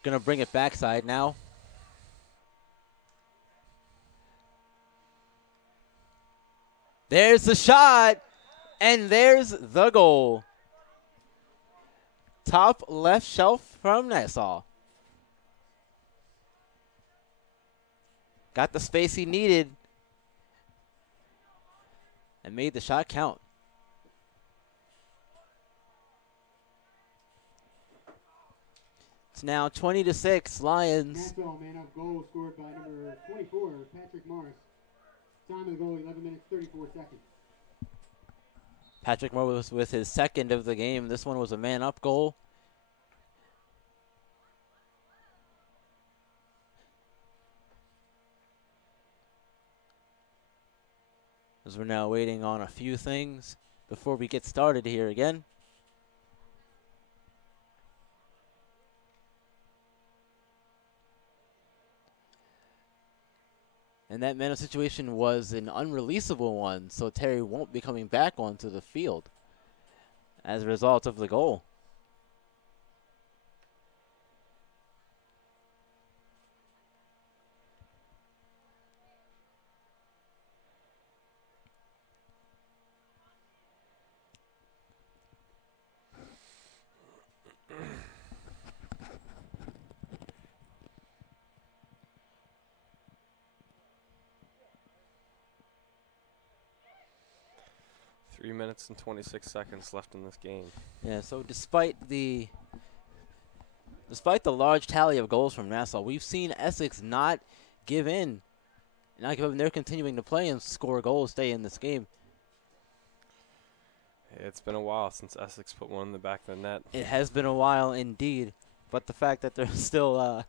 gonna bring it backside now. There's the shot, and there's the goal. Top left shelf from Nassau. Got the space he needed and made the shot count. It's now 20-6, Lions. Nassau man up goal scored by number 24, Patrick Morris. Time of the goal, 11 minutes, 34 seconds. Patrick Moore was with his second of the game. This one was a man-up goal. As we're now waiting on a few things before we get started here again. And that man situation was an unreleasable one, so Terry won't be coming back onto the field as a result of the goal. Minutes and 26 seconds left in this game. Yeah, so despite the large tally of goals from Nassau, we've seen Essex not give in. Not give up, and they're continuing to play and score goals, stay in this game. It's been a while since Essex put one in the back of the net. It has been a while indeed, but the fact that they're still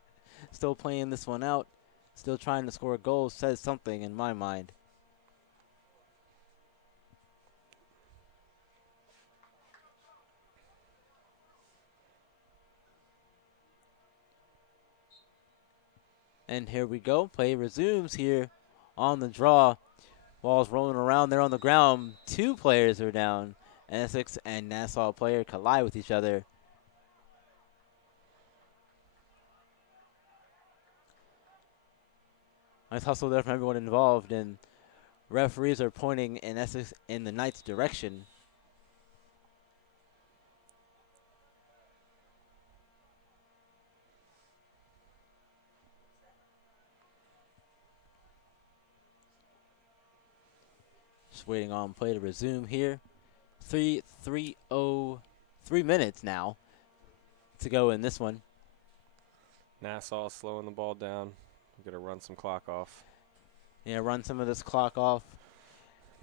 playing this one out, still trying to score goals, says something in my mind. And here we go. Play resumes here on the draw. Ball's rolling around there on the ground. Two players are down. Essex and Nassau player collide with each other. Nice hustle there from everyone involved. And Referees are pointing in Essex in the Knights' direction. Just waiting on play to resume here. 3 minutes now to go in this one. Nassau slowing the ball down. We're going to run some clock off. Yeah, run some of this clock off.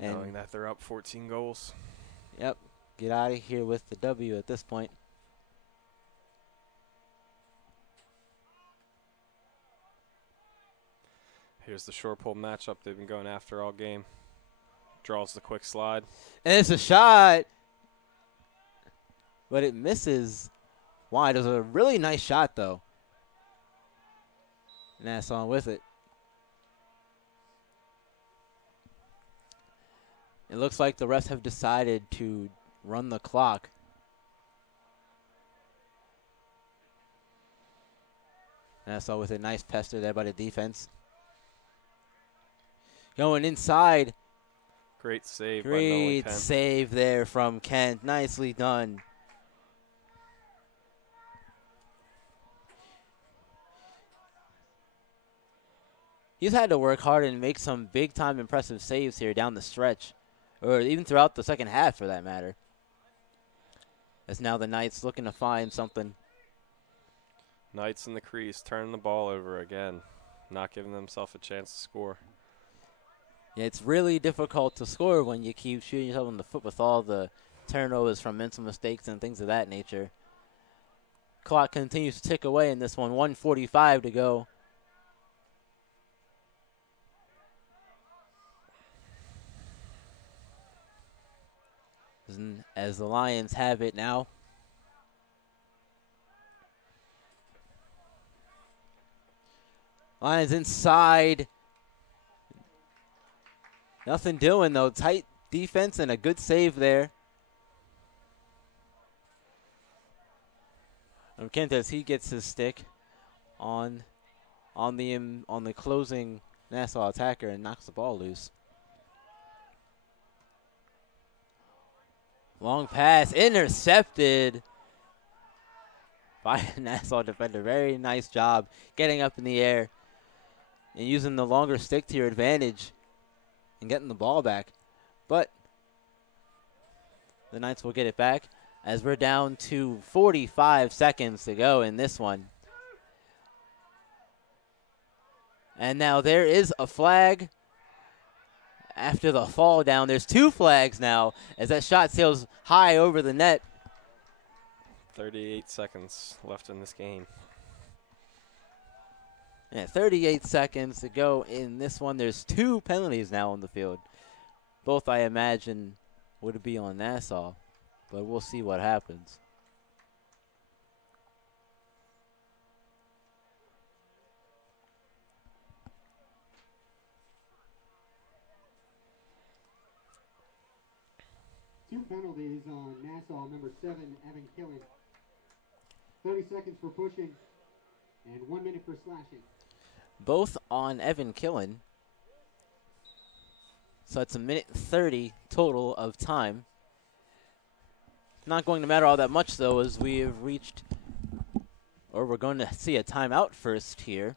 And Knowing that they're up 14 goals. Yep, get out of here with the W at this point. Here's the short pole matchup they've been going after all game. Draws the quick slide. And it's a shot, but it misses wide. It was a really nice shot, though. Nassau with it. It looks like the refs have decided to run the clock. Nassau with a nice pester there by the defense. Going inside. Great save. Great save there from Kent. Nicely done. He's had to work hard and make some big-time impressive saves here down the stretch, or even throughout the second half for that matter. As now the Knights looking to find something. Knights in the crease, turning the ball over again, not giving themselves a chance to score. Yeah, it's really difficult to score when you keep shooting yourself in the foot with all the turnovers from mental mistakes and things of that nature. Clock continues to tick away in this one. 1:45 to go. As the Lions have it now. Lions inside. Nothing doing, though. Tight defense and a good save there. And Kent, as he gets his stick on the closing Nassau attacker and knocks the ball loose. Long pass intercepted by a Nassau defender. Very nice job getting up in the air and using the longer stick to your advantage and getting the ball back. But the Knights will get it back as we're down to 45 seconds to go in this one. And now there is a flag after the fall down. There's two flags now as that shot sails high over the net. 38 seconds left in this game. Yeah, 38 seconds to go in this one. There's two penalties now on the field. Both, I imagine, would be on Nassau, but we'll see what happens. Two penalties on Nassau, number 7, Evan Killen. 30 seconds for pushing and 1 minute for slashing. Both on Evan Killen. So it's a minute 30 total of time. Not going to matter all that much, though, as we have reached, or we're going to see a timeout first here.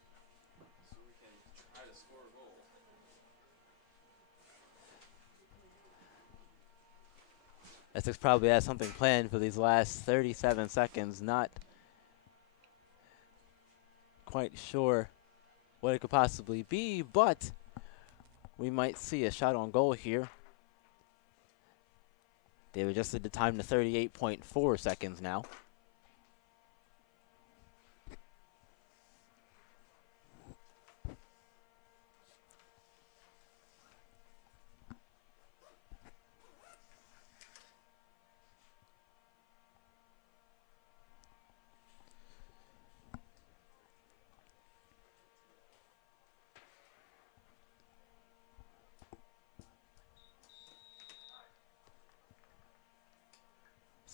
Essex probably has something planned for these last 37 seconds. Not quite sure what it could possibly be, but we might see a shot on goal here. They've adjusted the time to 38.4 seconds now.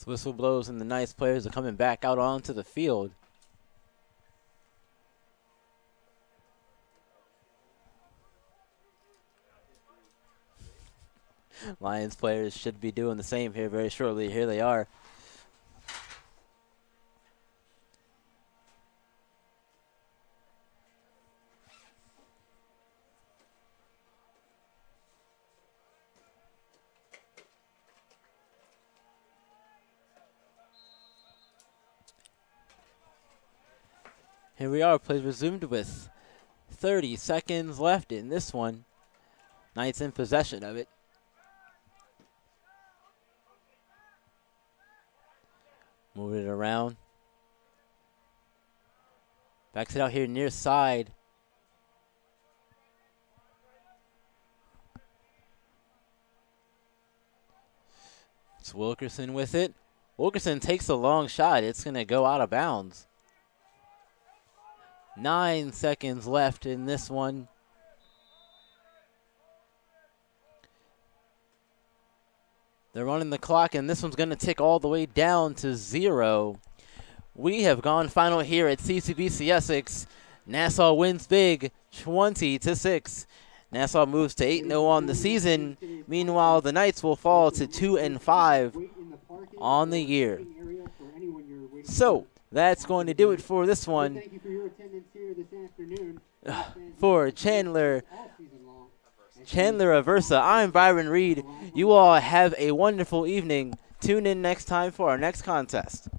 Whistle blows and the Knights players are coming back out onto the field. Lions players should be doing the same here very shortly. Here they are. Here we are, plays resumed with 30 seconds left in this one. Knights in possession of it. Move it around. Backs it out here near side. It's Wilkerson with it. Wilkerson takes a long shot. It's going to go out of bounds. 9 seconds left in this one. They're running the clock, and this one's going to tick all the way down to 0. We have gone final here at CCBC Essex. Nassau wins big, 20-6. Nassau moves to 8-0 on the season. Meanwhile, the Knights will fall to 2-5 on the year. So that's going to do it for this one. For Chandler Aversa, I'm Byron Reed. You all have a wonderful evening. Tune in next time for our next contest.